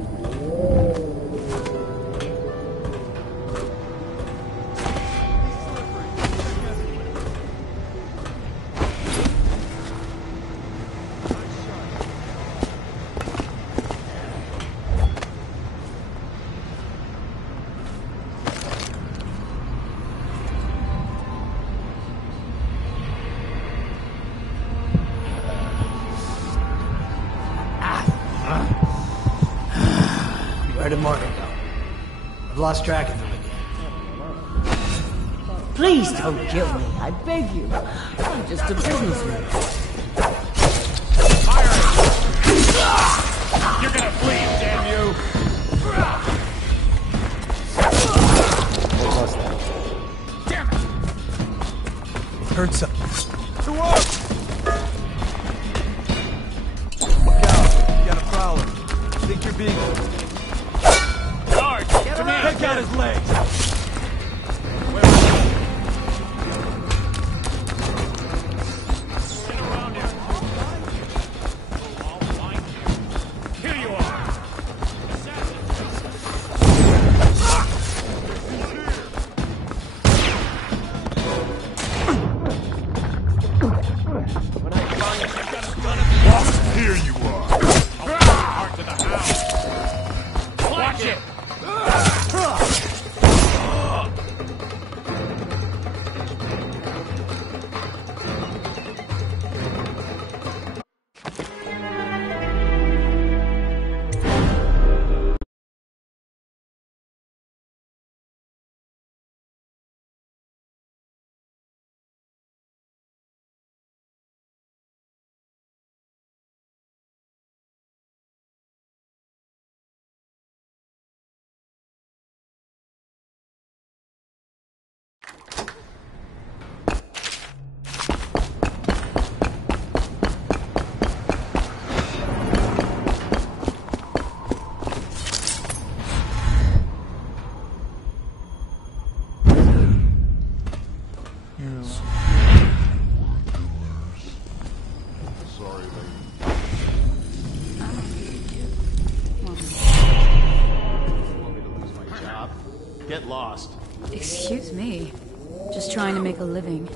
I've lost track of them again. Please don't kill me, I beg you. I'm just a businessman. Fire! You're gonna bleed, damn you! What was that? Damn it! Heard something. To work! Look out, you got a prowler. Think you're being... Guard, come here! Take out his legs! Where is he? Get around him. I'll find you. Here you are! Assassin! When I find you, you've got a gun at me. Here you are! I'll put your heart to the house. Watch it! Sorry, lady. Want me to lose my job? Get lost. Excuse me. Just trying to make a living.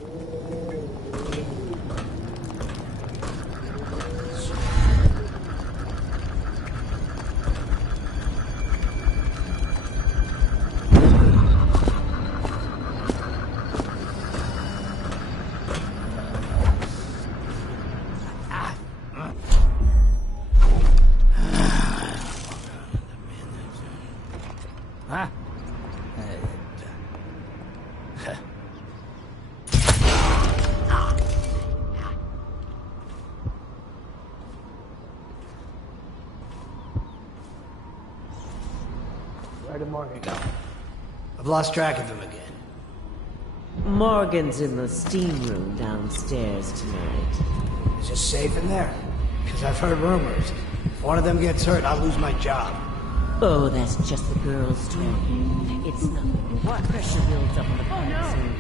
Huh? Where did Morgan go? I've lost track of him again. Morgan's in the steam room downstairs tonight. Is it safe in there? Because I've heard rumors. If one of them gets hurt, I'll lose my job. Oh, that's just the girls' talking. It's nothing. What pressure builds up on the pipes and...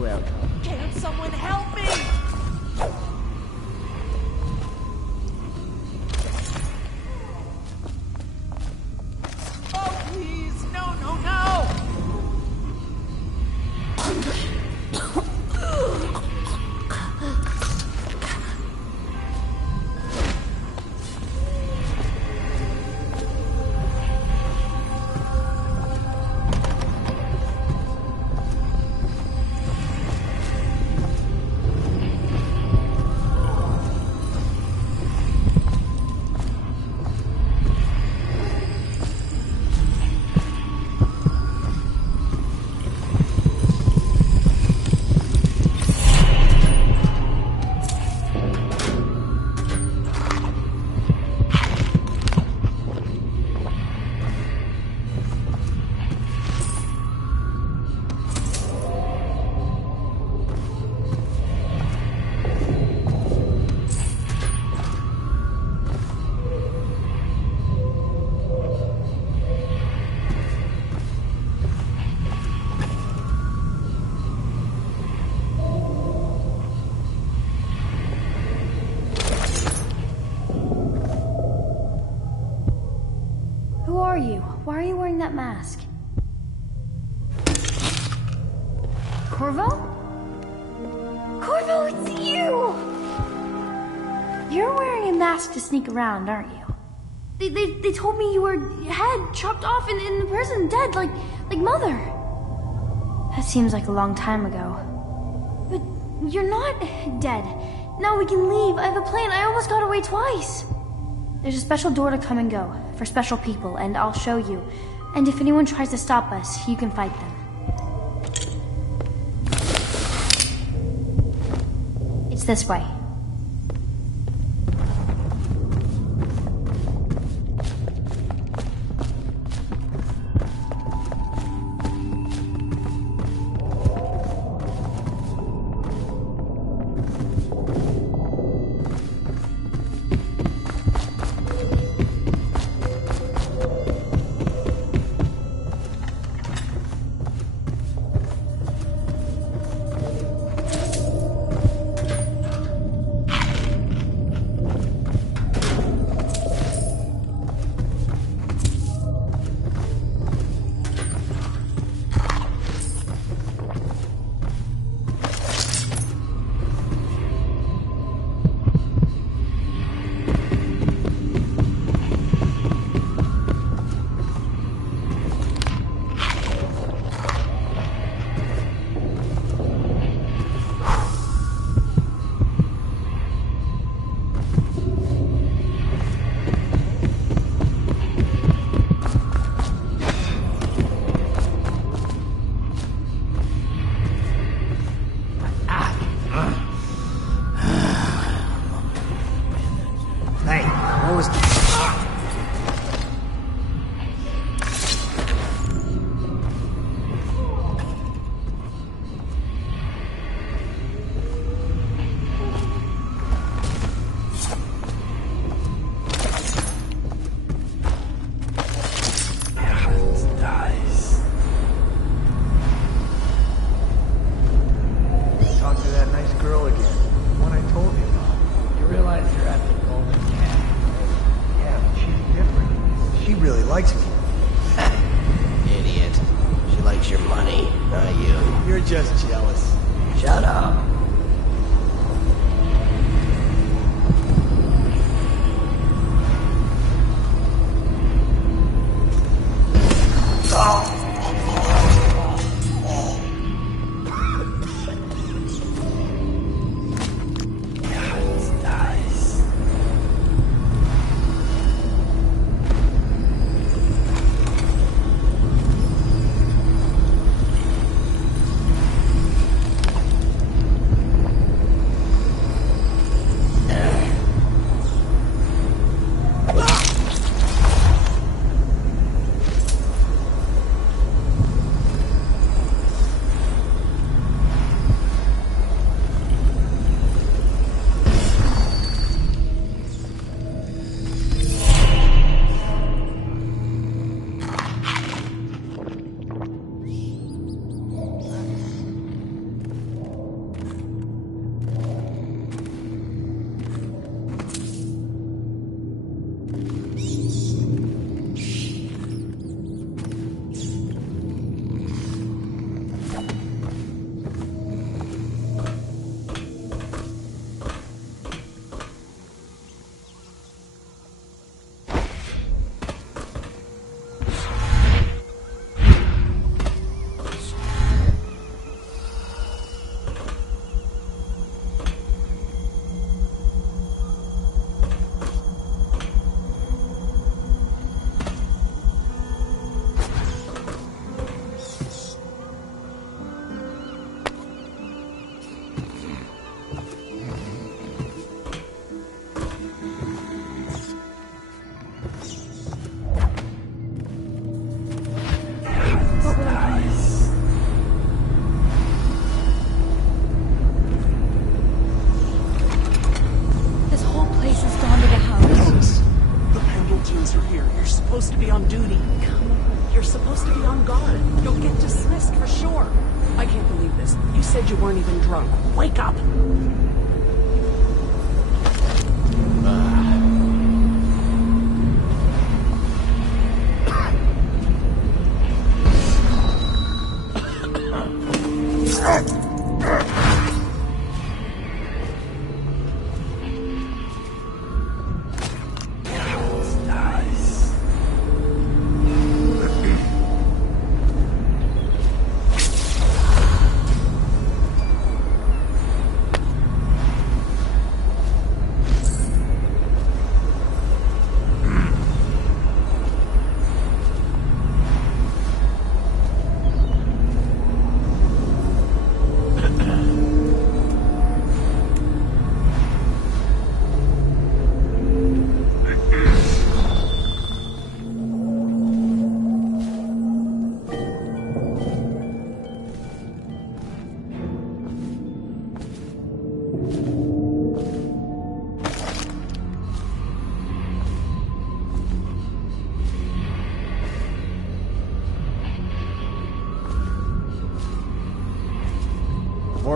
Well, can't someone help me? Oh, please! No, no, no! you? Why are you wearing that mask? Corvo? Corvo, it's you! You're wearing a mask to sneak around, aren't you? They told me you were head chopped off in the prison, dead, like Mother. That seems like a long time ago. But you're not dead. Now we can leave. I have a plan. I almost got away twice. There's a special door to come and go for special people, and I'll show you. And if anyone tries to stop us, you can fight them. It's this way.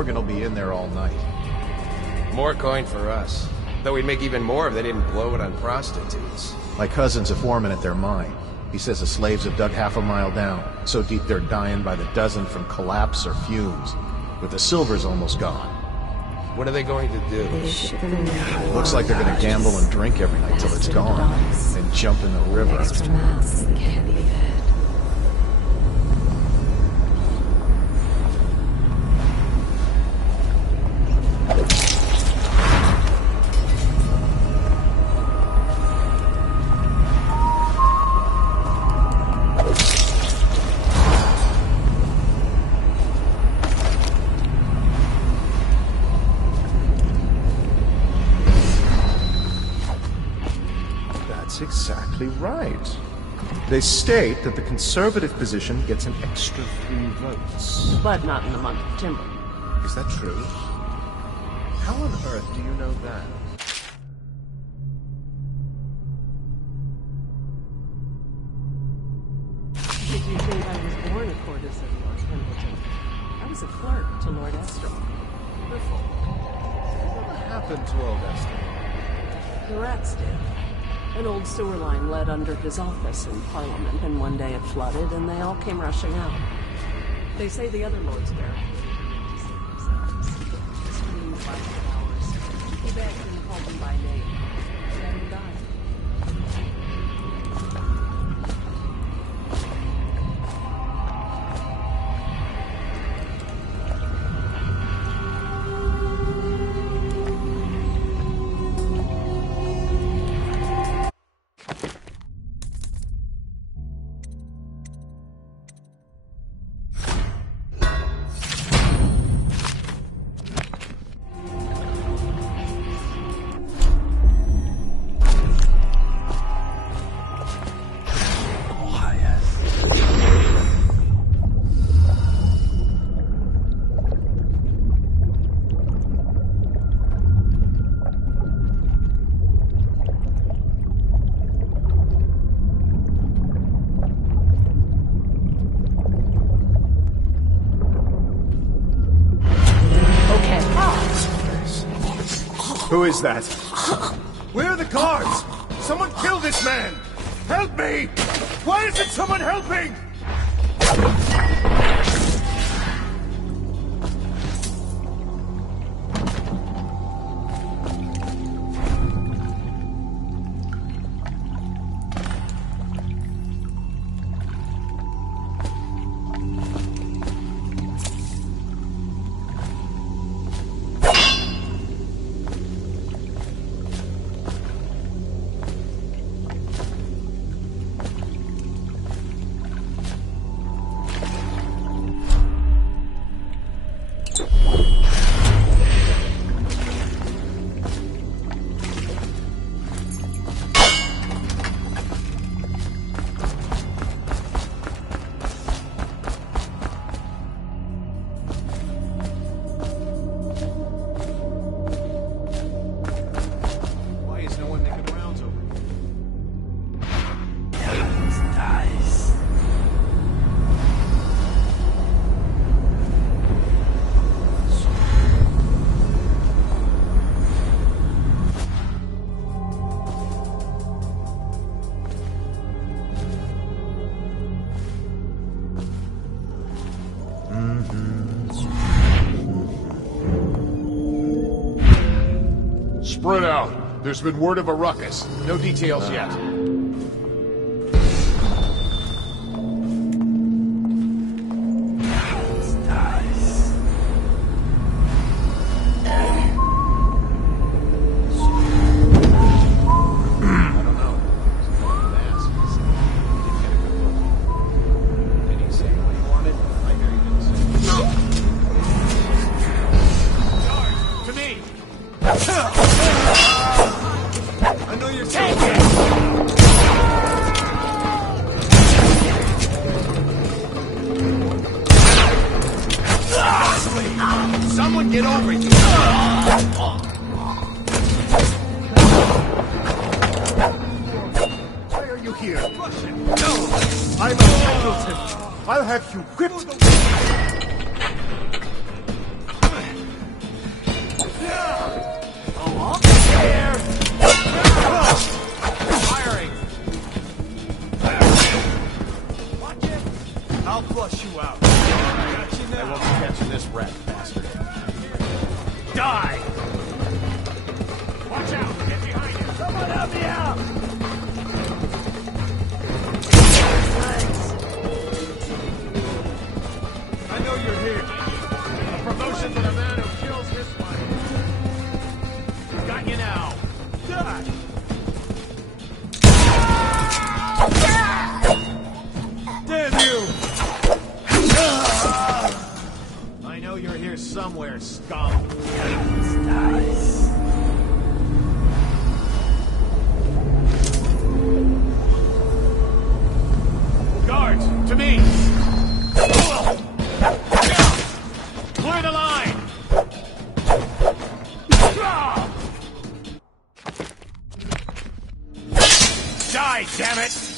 Morgan will be in there all night. More coin for us. Though we'd make even more if they didn't blow it on prostitutes. My cousin's a foreman at their mine. He says the slaves have dug half a mile down, so deep they're dying by the dozen from collapse or fumes. But the silver's almost gone. What are they going to do? Looks like they're gonna gamble and drink every night till it's gone, and jump in the river. Exactly right. They state that the conservative position gets an extra 3 votes. But not in the month of timber. Is that true? How on earth do you know that? Did you think I was born a courtesan, Lord Pendleton? I was a flirt to Lord Esteban. What happened to old Esteban? The rats did. An old sewer line led under his office in Parliament, and one day it flooded, and they all came rushing out. They say the other lords barricaded to save themselves. Screamed by hours. He begged and called them by name. Then he died. Who is that? Where are the guards? Someone kill this man! Help me! Why isn't someone helping? Spread out. There's been word of a ruckus. No details yet. Someone get over here! Why are you here? No! I'm a Pendleton! I'll have you whipped! somewhere, scum. Guards, to me! Clear the line! Die, damn it!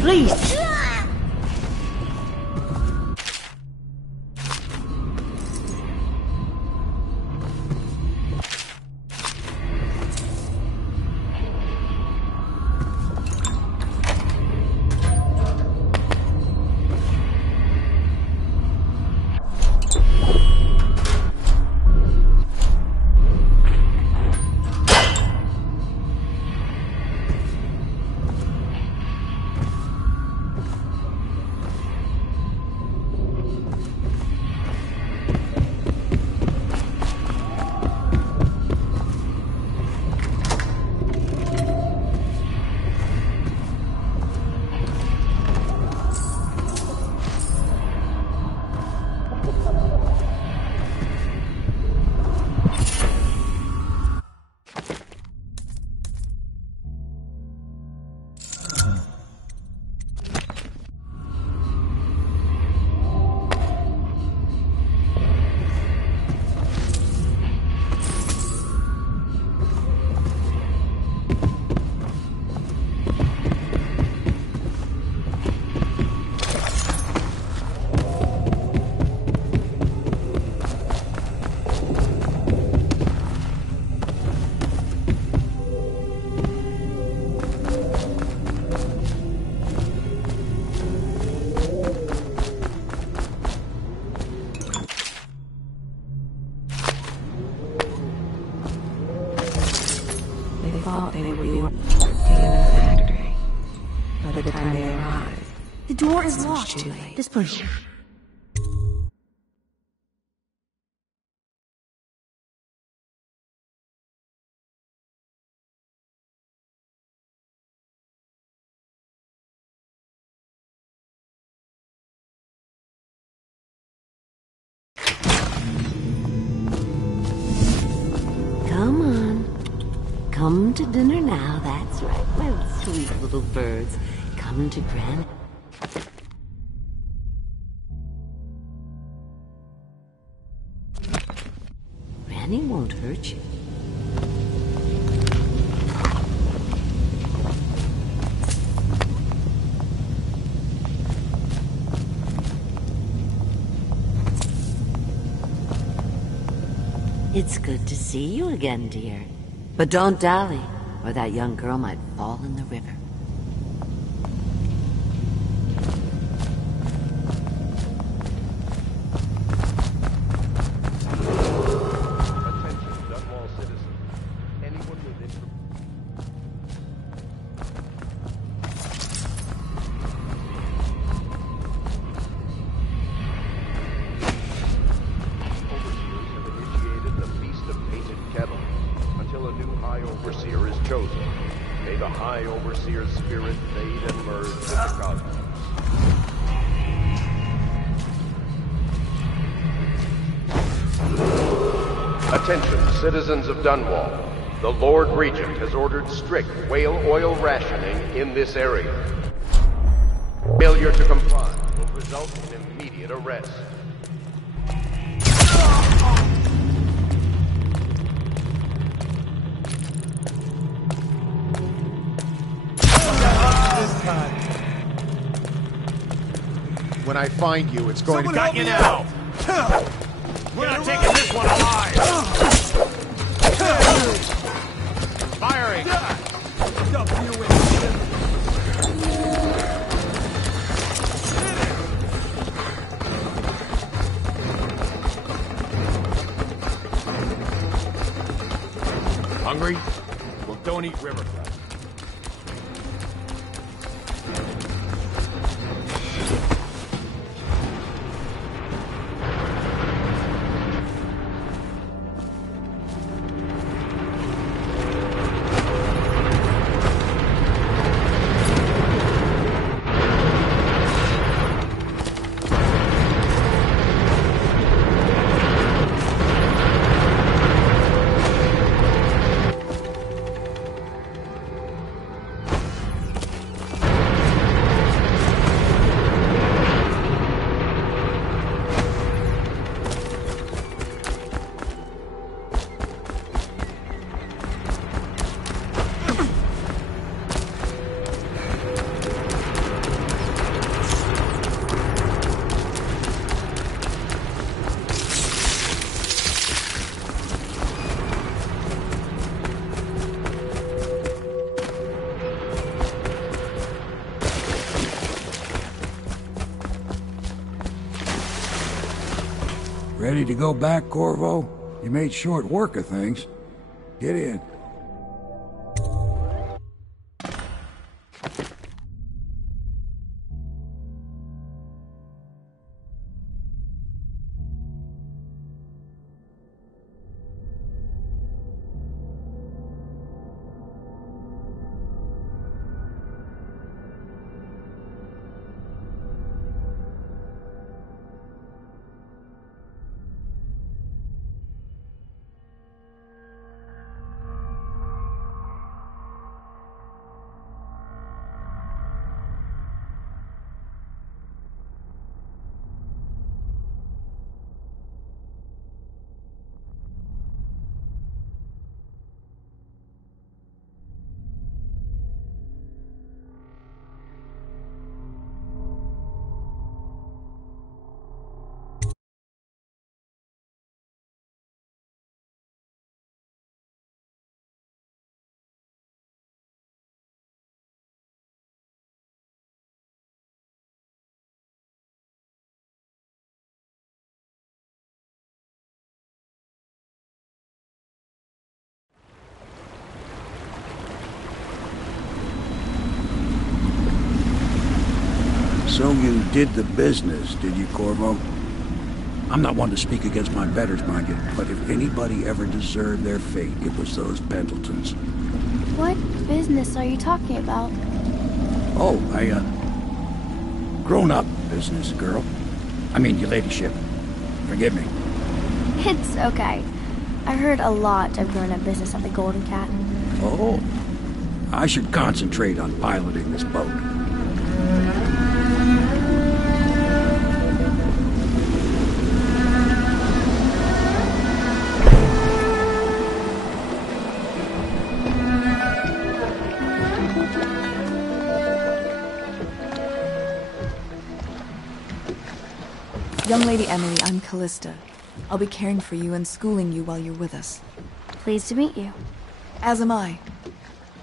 Please! The door is locked. This push. Come on. Come to dinner now, that's right, my sweet little birds. Come to Granny. Granny won't hurt you. It's good to see you again, dear. But don't dally, or that young girl might fall in the river. kettles until a new High Overseer is chosen. May the High Overseer's spirit fade and merge with the cosmos. Attention, citizens of Dunwall. The Lord Regent has ordered strict whale oil rationing in this area. Failure to comply will result in immediate arrest. When I find you, it's going Someone to... help me out! We're not taking this one alive! Firing! Hungry? Well, don't eat river crab. Ready to go back, Corvo? You made short work of things. Get in. So you did the business, did you, Corvo? I'm not one to speak against my betters, mind you, but if anybody ever deserved their fate, it was those Pendletons. What business are you talking about? Oh, grown-up business, girl. I mean, your ladyship. Forgive me. It's okay. I heard a lot of grown-up business at the Golden Cat. Oh, I should concentrate on piloting this boat. Young Lady Emily, I'm Callista. I'll be caring for you and schooling you while you're with us. Pleased to meet you. As am I.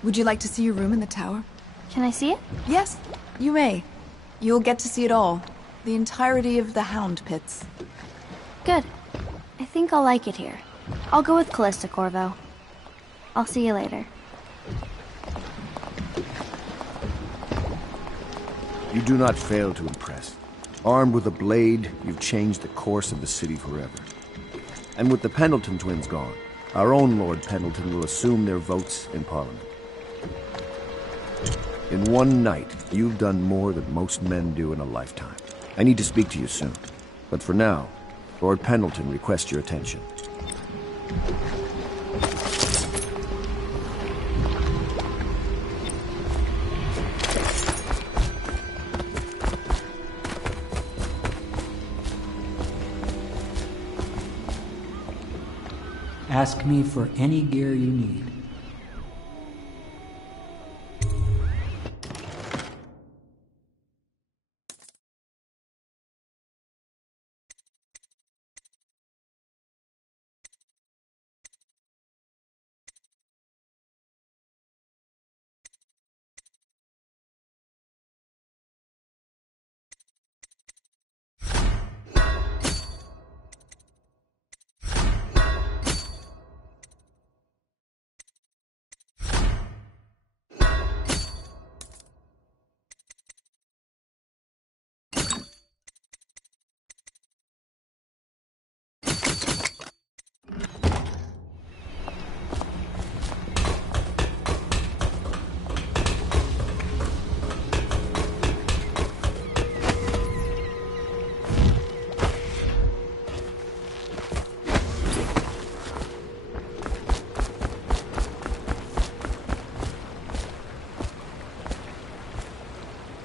Would you like to see your room in the tower? Can I see it? Yes, you may. You'll get to see it all. The entirety of the Hound Pits. Good. I think I'll like it here. I'll go with Callista, Corvo. I'll see you later. You do not fail to impress. Armed with a blade, you've changed the course of the city forever. And with the Pendleton twins gone, Our own Lord Pendleton will assume their votes in Parliament. In one night, you've done more than most men do in a lifetime. I need to speak to you soon. But for now, Lord Pendleton requests your attention. Ask me for any gear you need.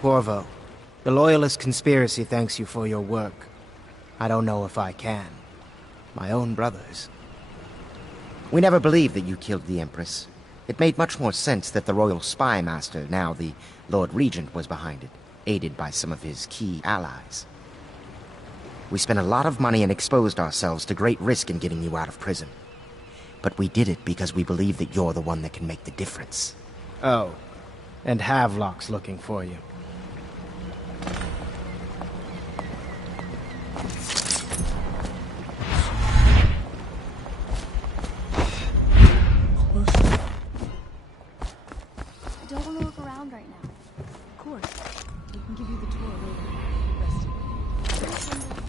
Corvo, the Loyalist conspiracy thanks you for your work. I don't know if I can. My own brothers. We never believed that you killed the Empress. It made much more sense that the Royal Spy Master, now the Lord Regent, was behind it, aided by some of his key allies. We spent a lot of money and exposed ourselves to great risk in getting you out of prison. But we did it because we believe that you're the one that can make the difference. Oh, and Havelock's looking for you. I don't want to look around right now. Of course. We can give you the tour later. Rest of it.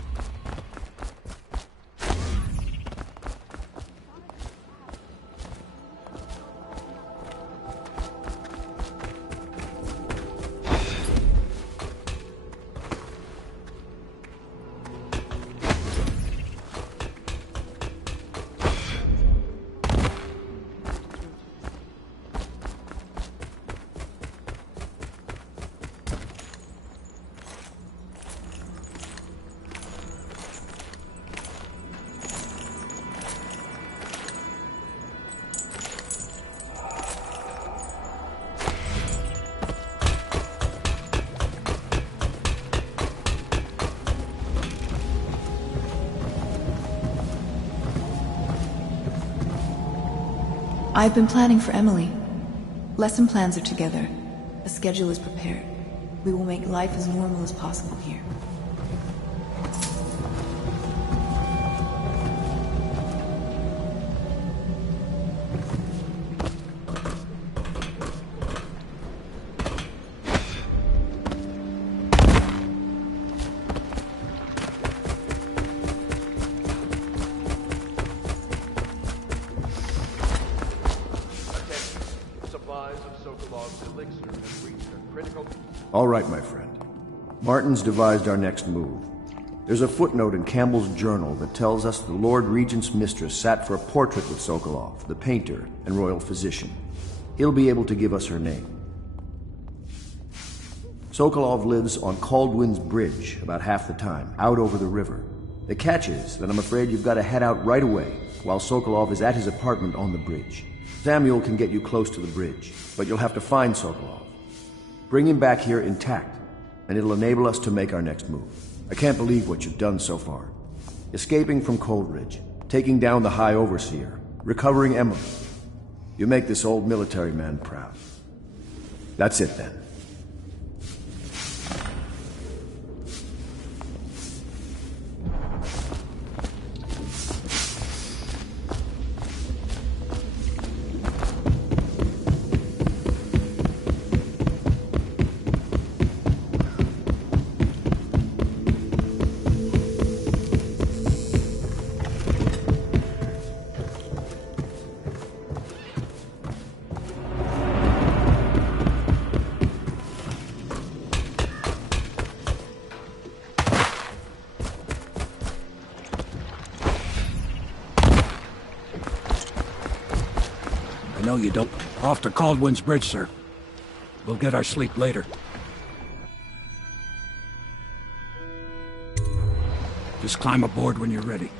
I've been planning for Emily. Lesson plans are together. A schedule is prepared. We will make life as normal as possible here. All right, my friend. Martin's devised our next move. There's a footnote in Campbell's journal that tells us the Lord Regent's mistress sat for a portrait with Sokolov, the painter and royal physician. He'll be able to give us her name. Sokolov lives on Caldwin's Bridge about half the time, out over the river. The catch is that I'm afraid you've got to head out right away, while Sokolov is at his apartment on the bridge. Samuel can get you close to the bridge, but you'll have to find Sokolov. Bring him back here intact, and it'll enable us to make our next move. I can't believe what you've done so far. Escaping from Coldridge, taking down the High Overseer, recovering Emily. You make this old military man proud. That's it then. I know you don't. Off to Caldwin's Bridge, sir. We'll get our sleep later. Just climb aboard when you're ready.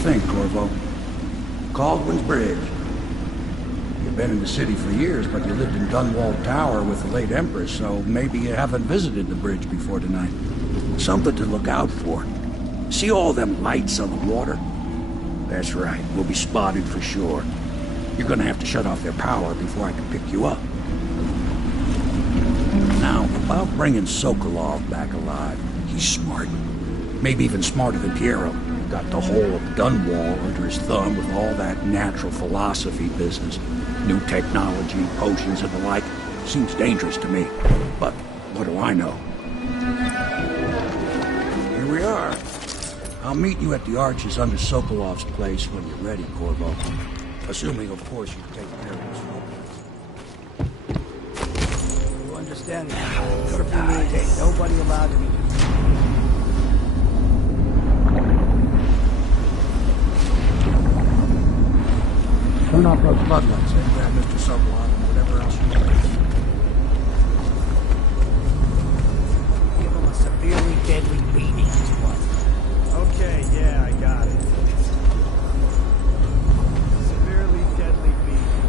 think, Corvo? Caldwell's Bridge. You've been in the city for years, but you lived in Dunwall Tower with the late Empress, so maybe you haven't visited the bridge before tonight. Something to look out for. See all them lights on the water? That's right, we'll be spotted for sure. You're gonna have to shut off their power before I can pick you up. Now, about bringing Sokolov back alive. He's smart. Maybe even smarter than Piero. Got the whole of Dunwall under his thumb with all that natural philosophy business. New technology, potions and the like. Seems dangerous to me. But what do I know? Here we are. I'll meet you at the arches under Sokolov's place when you're ready, Corvo. Assuming, of course, you take care of this. You understand me? Curfew means ain't nobody allowed to be. Turn off those floodlights and grab Mr. Sokolov and whatever else you want. Give him a severely deadly beating is what. Okay, yeah, I got it. Severely deadly beating.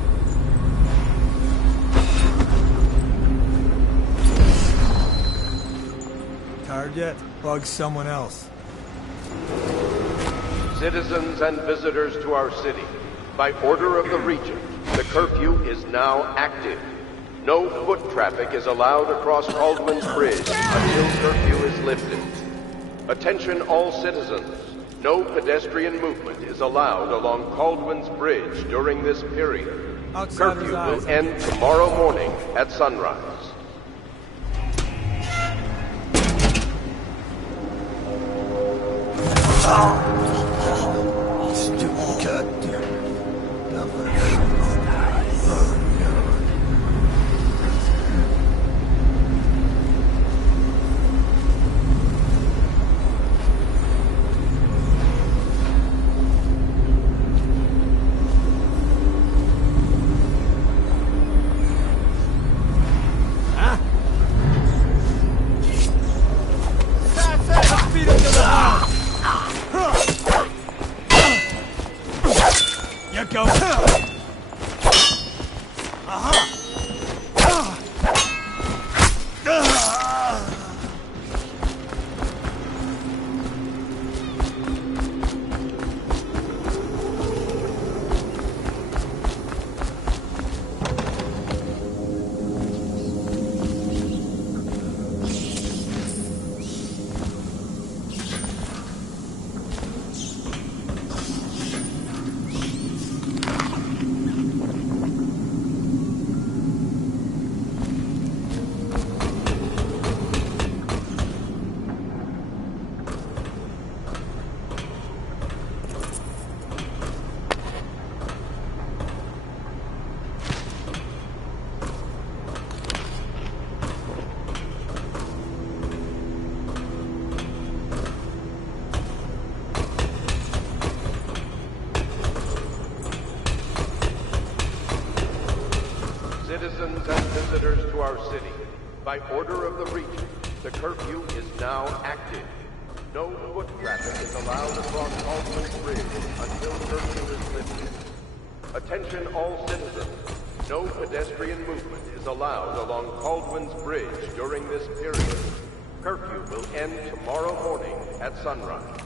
Tired yet? Bug someone else. Citizens and visitors to our city, by order of the Regent, the curfew is now active. No foot traffic is allowed across Caldwell's Bridge until curfew is lifted. Attention all citizens. No pedestrian movement is allowed along Caldwell's Bridge during this period. Curfew will end tomorrow morning at sunrise. Citizens and visitors to our city, by order of the Regent, the curfew is now active. No foot traffic is allowed across Caldwell's Bridge until curfew is lifted. Attention all citizens. No pedestrian movement is allowed along Caldwell's Bridge during this period. Curfew will end tomorrow morning at sunrise.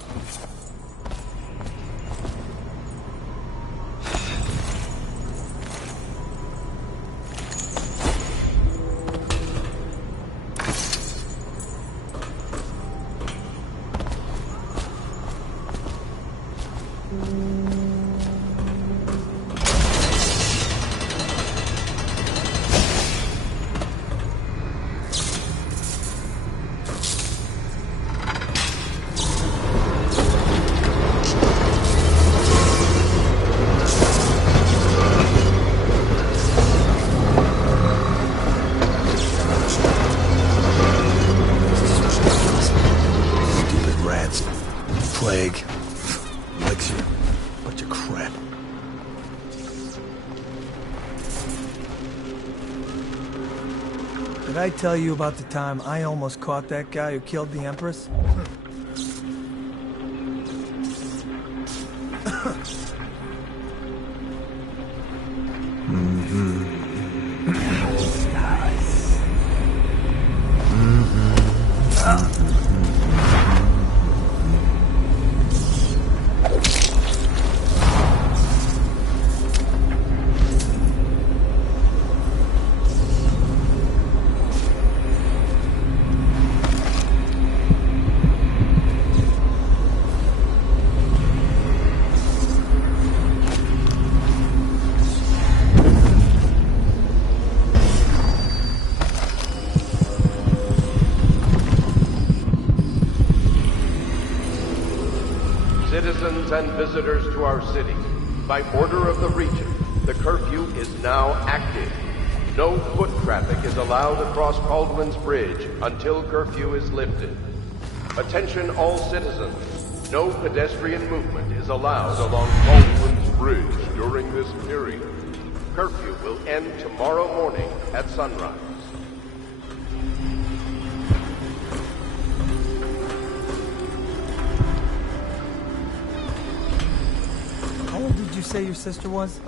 Did I tell you about the time I almost caught that guy who killed the Empress? visitors to our city. By order of the Regent, the curfew is now active. No foot traffic is allowed across Baldwin's Bridge until curfew is lifted. Attention all citizens. No pedestrian movement is allowed along Baldwin's Bridge during this period. Curfew will end tomorrow morning at sunrise. How old did you say your sister was?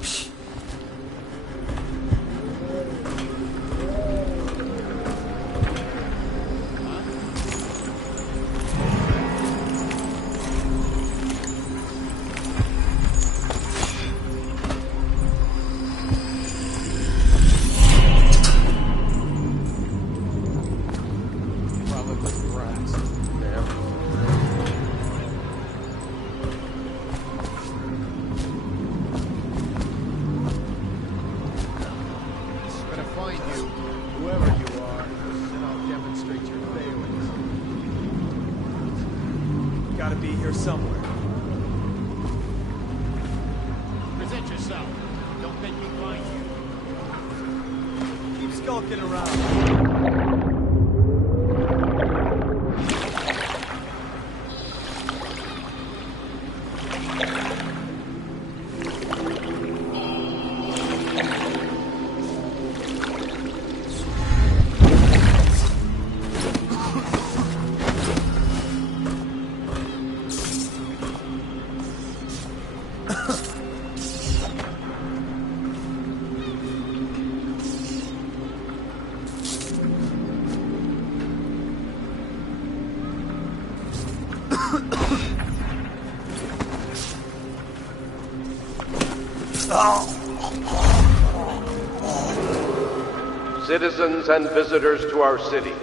Citizens and visitors to our city,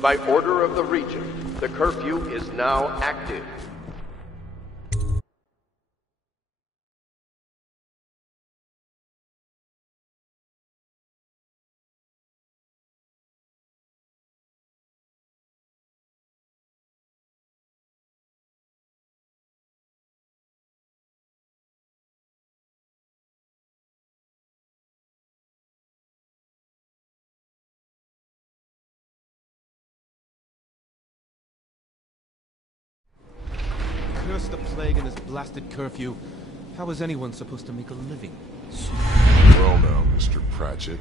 by order of the Regent, the curfew is now active. Curse the plague and this blasted curfew. How is anyone supposed to make a living? Well now, Mr. Pratchett.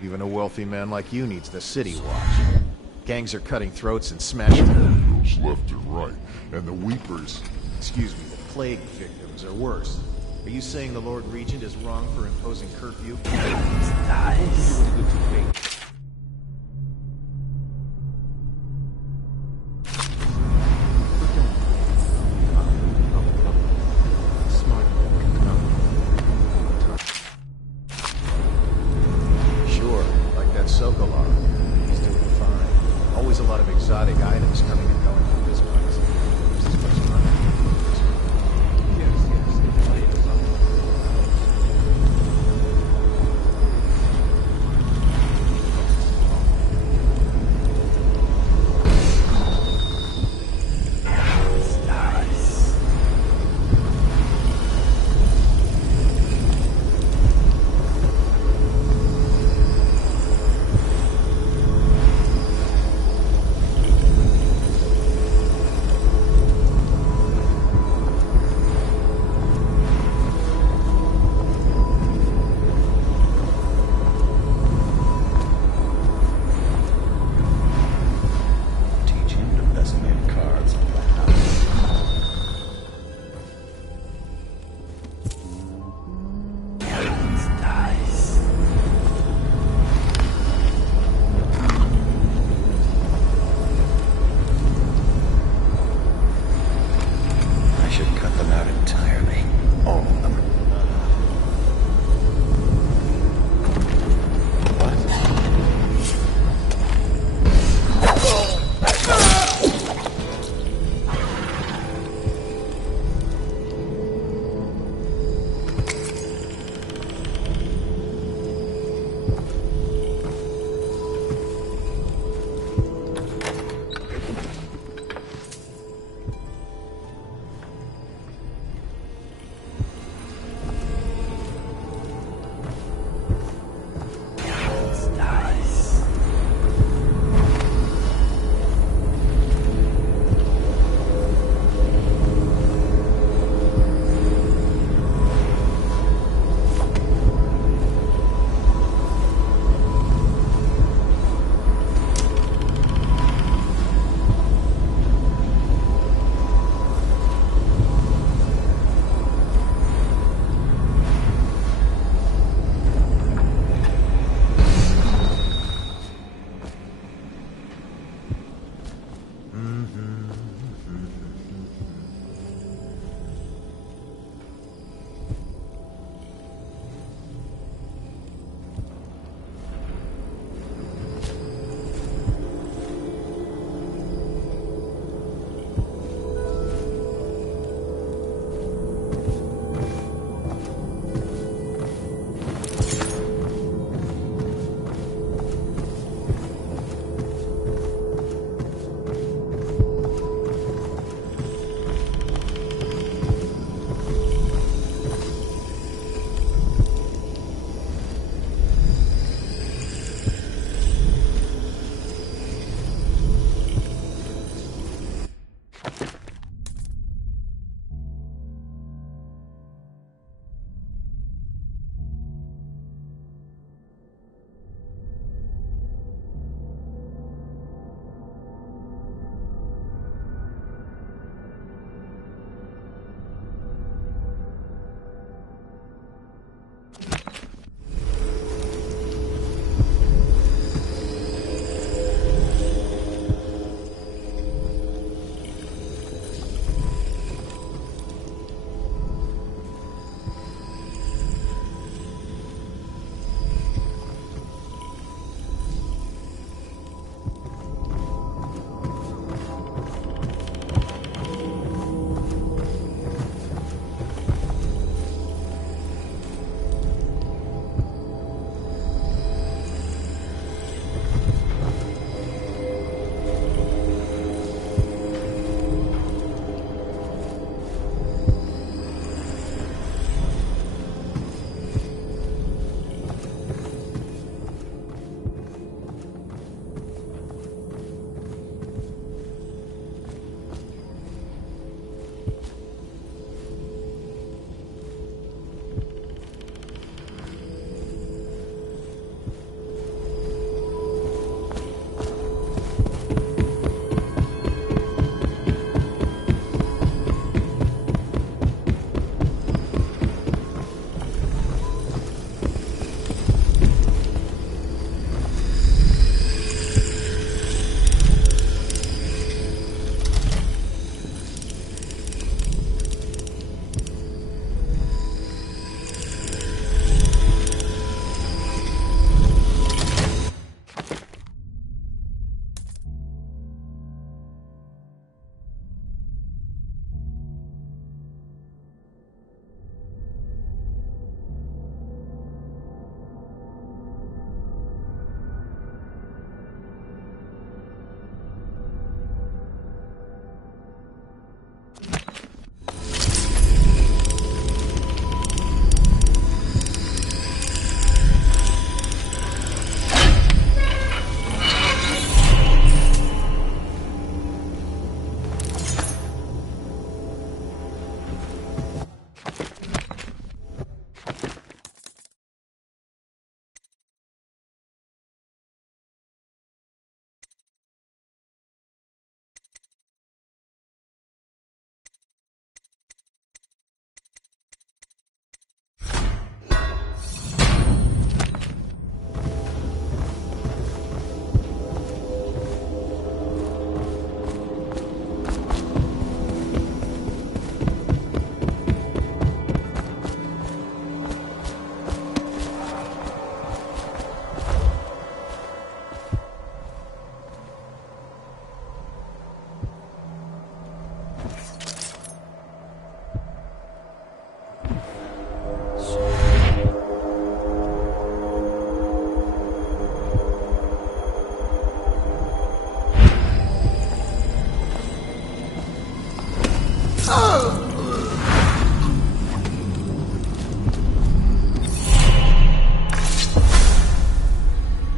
Even a wealthy man like you needs the city watch. Gangs are cutting throats and smashing goes left and right, and the weepers... Excuse me, the plague victims are worse. Are you saying the Lord Regent is wrong for imposing curfew? Nice.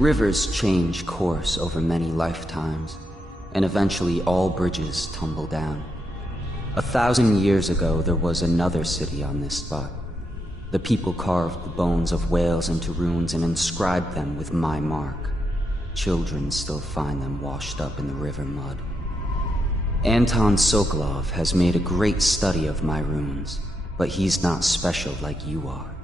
Rivers change course over many lifetimes, and eventually all bridges tumble down. 1,000 years ago, there was another city on this spot. The people carved the bones of whales into runes and inscribed them with my mark. Children still find them washed up in the river mud. Anton Sokolov has made a great study of my runes, but he's not special like you are.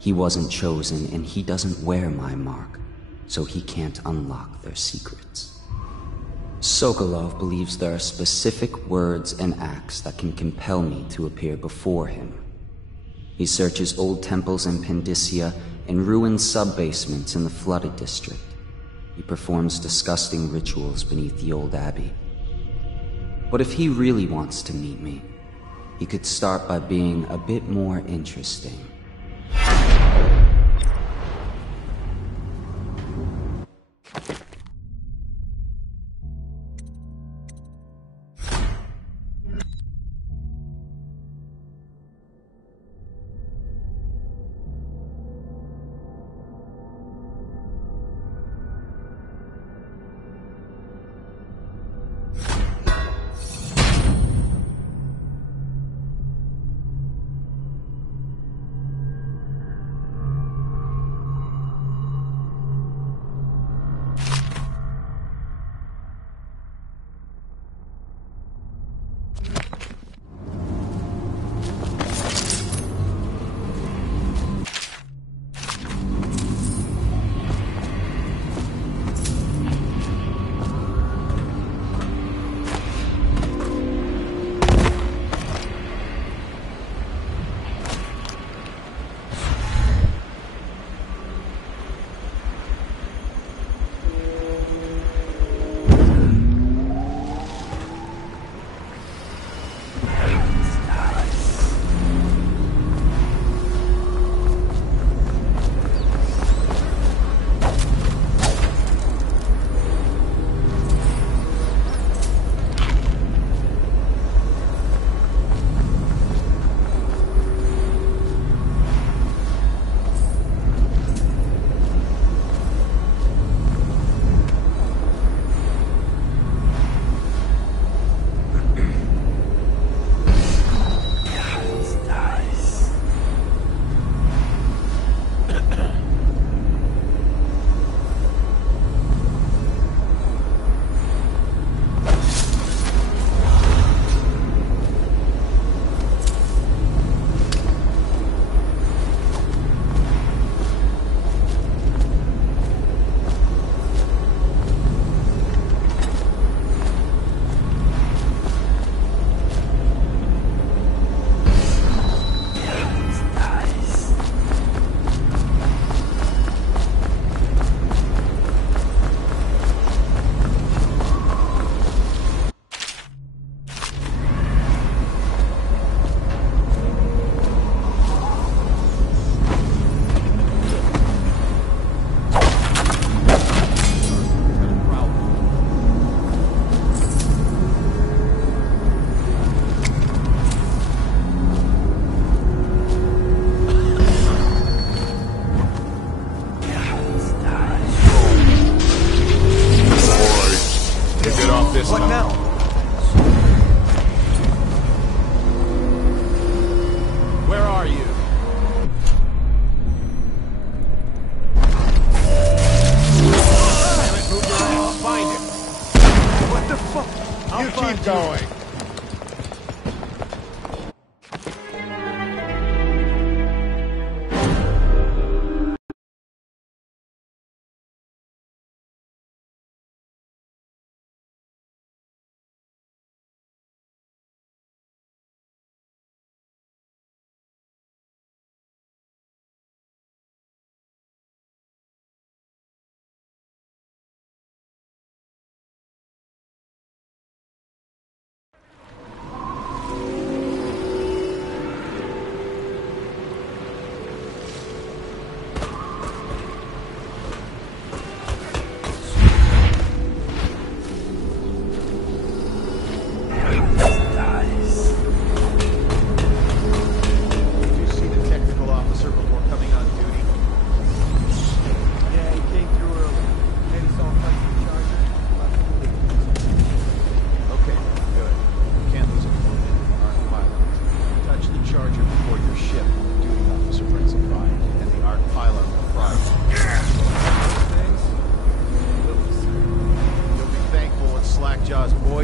He wasn't chosen, and he doesn't wear my mark, so he can't unlock their secrets. Sokolov believes there are specific words and acts that can compel me to appear before him. He searches old temples in Pendicia and ruined sub-basements in the flooded district. He performs disgusting rituals beneath the old abbey. But if he really wants to meet me, he could start by being a bit more interesting.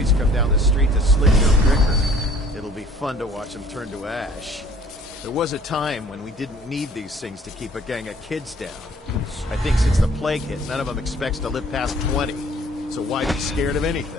boys come down the street to slick their ricker, it'll be fun to watch them turn to ash. There was a time when we didn't need these things to keep a gang of kids down. I think since the plague hit, none of them expects to live past 20. So why be scared of anything?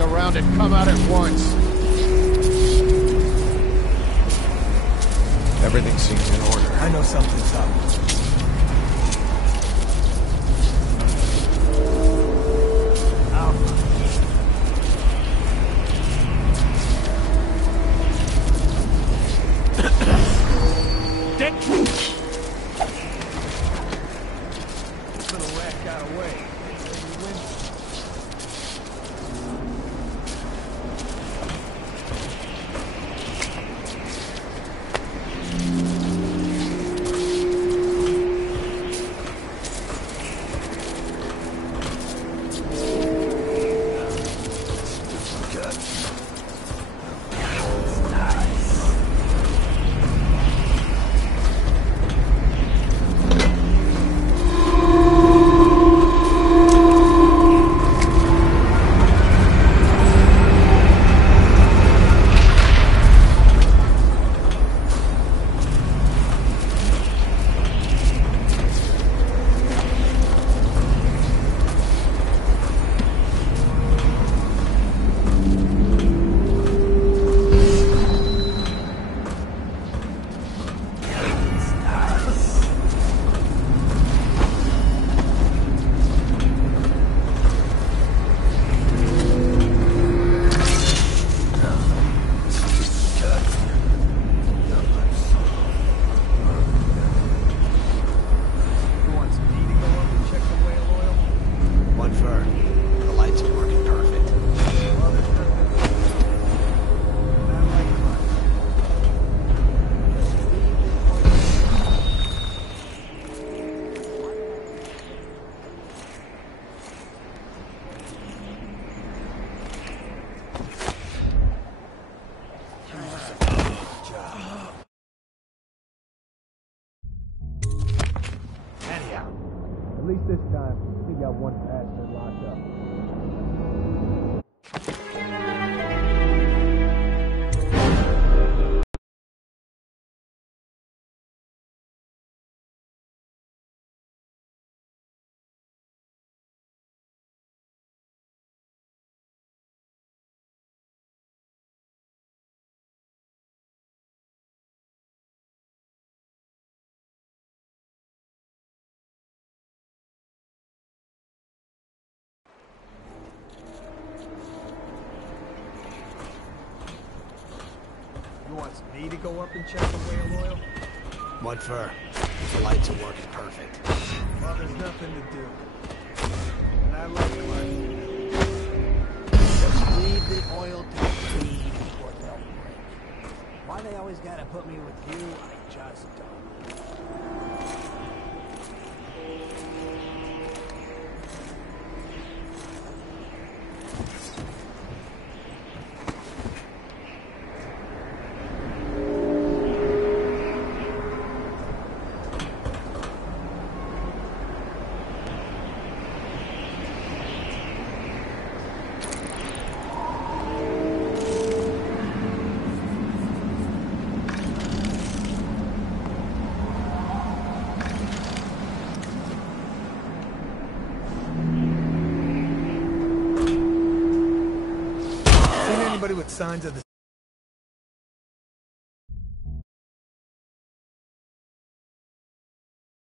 Around it, come out at once. Everything seems in order. I know something's up. At least this time, we got one bastard locked up. You want me to go up and check the whale oil? What for? The lights are working perfect. Well, there's nothing to do. And I like climbing. Just leave the oil tank clean or they'll break. Why they always gotta put me with you, I just don't. Anybody with signs of the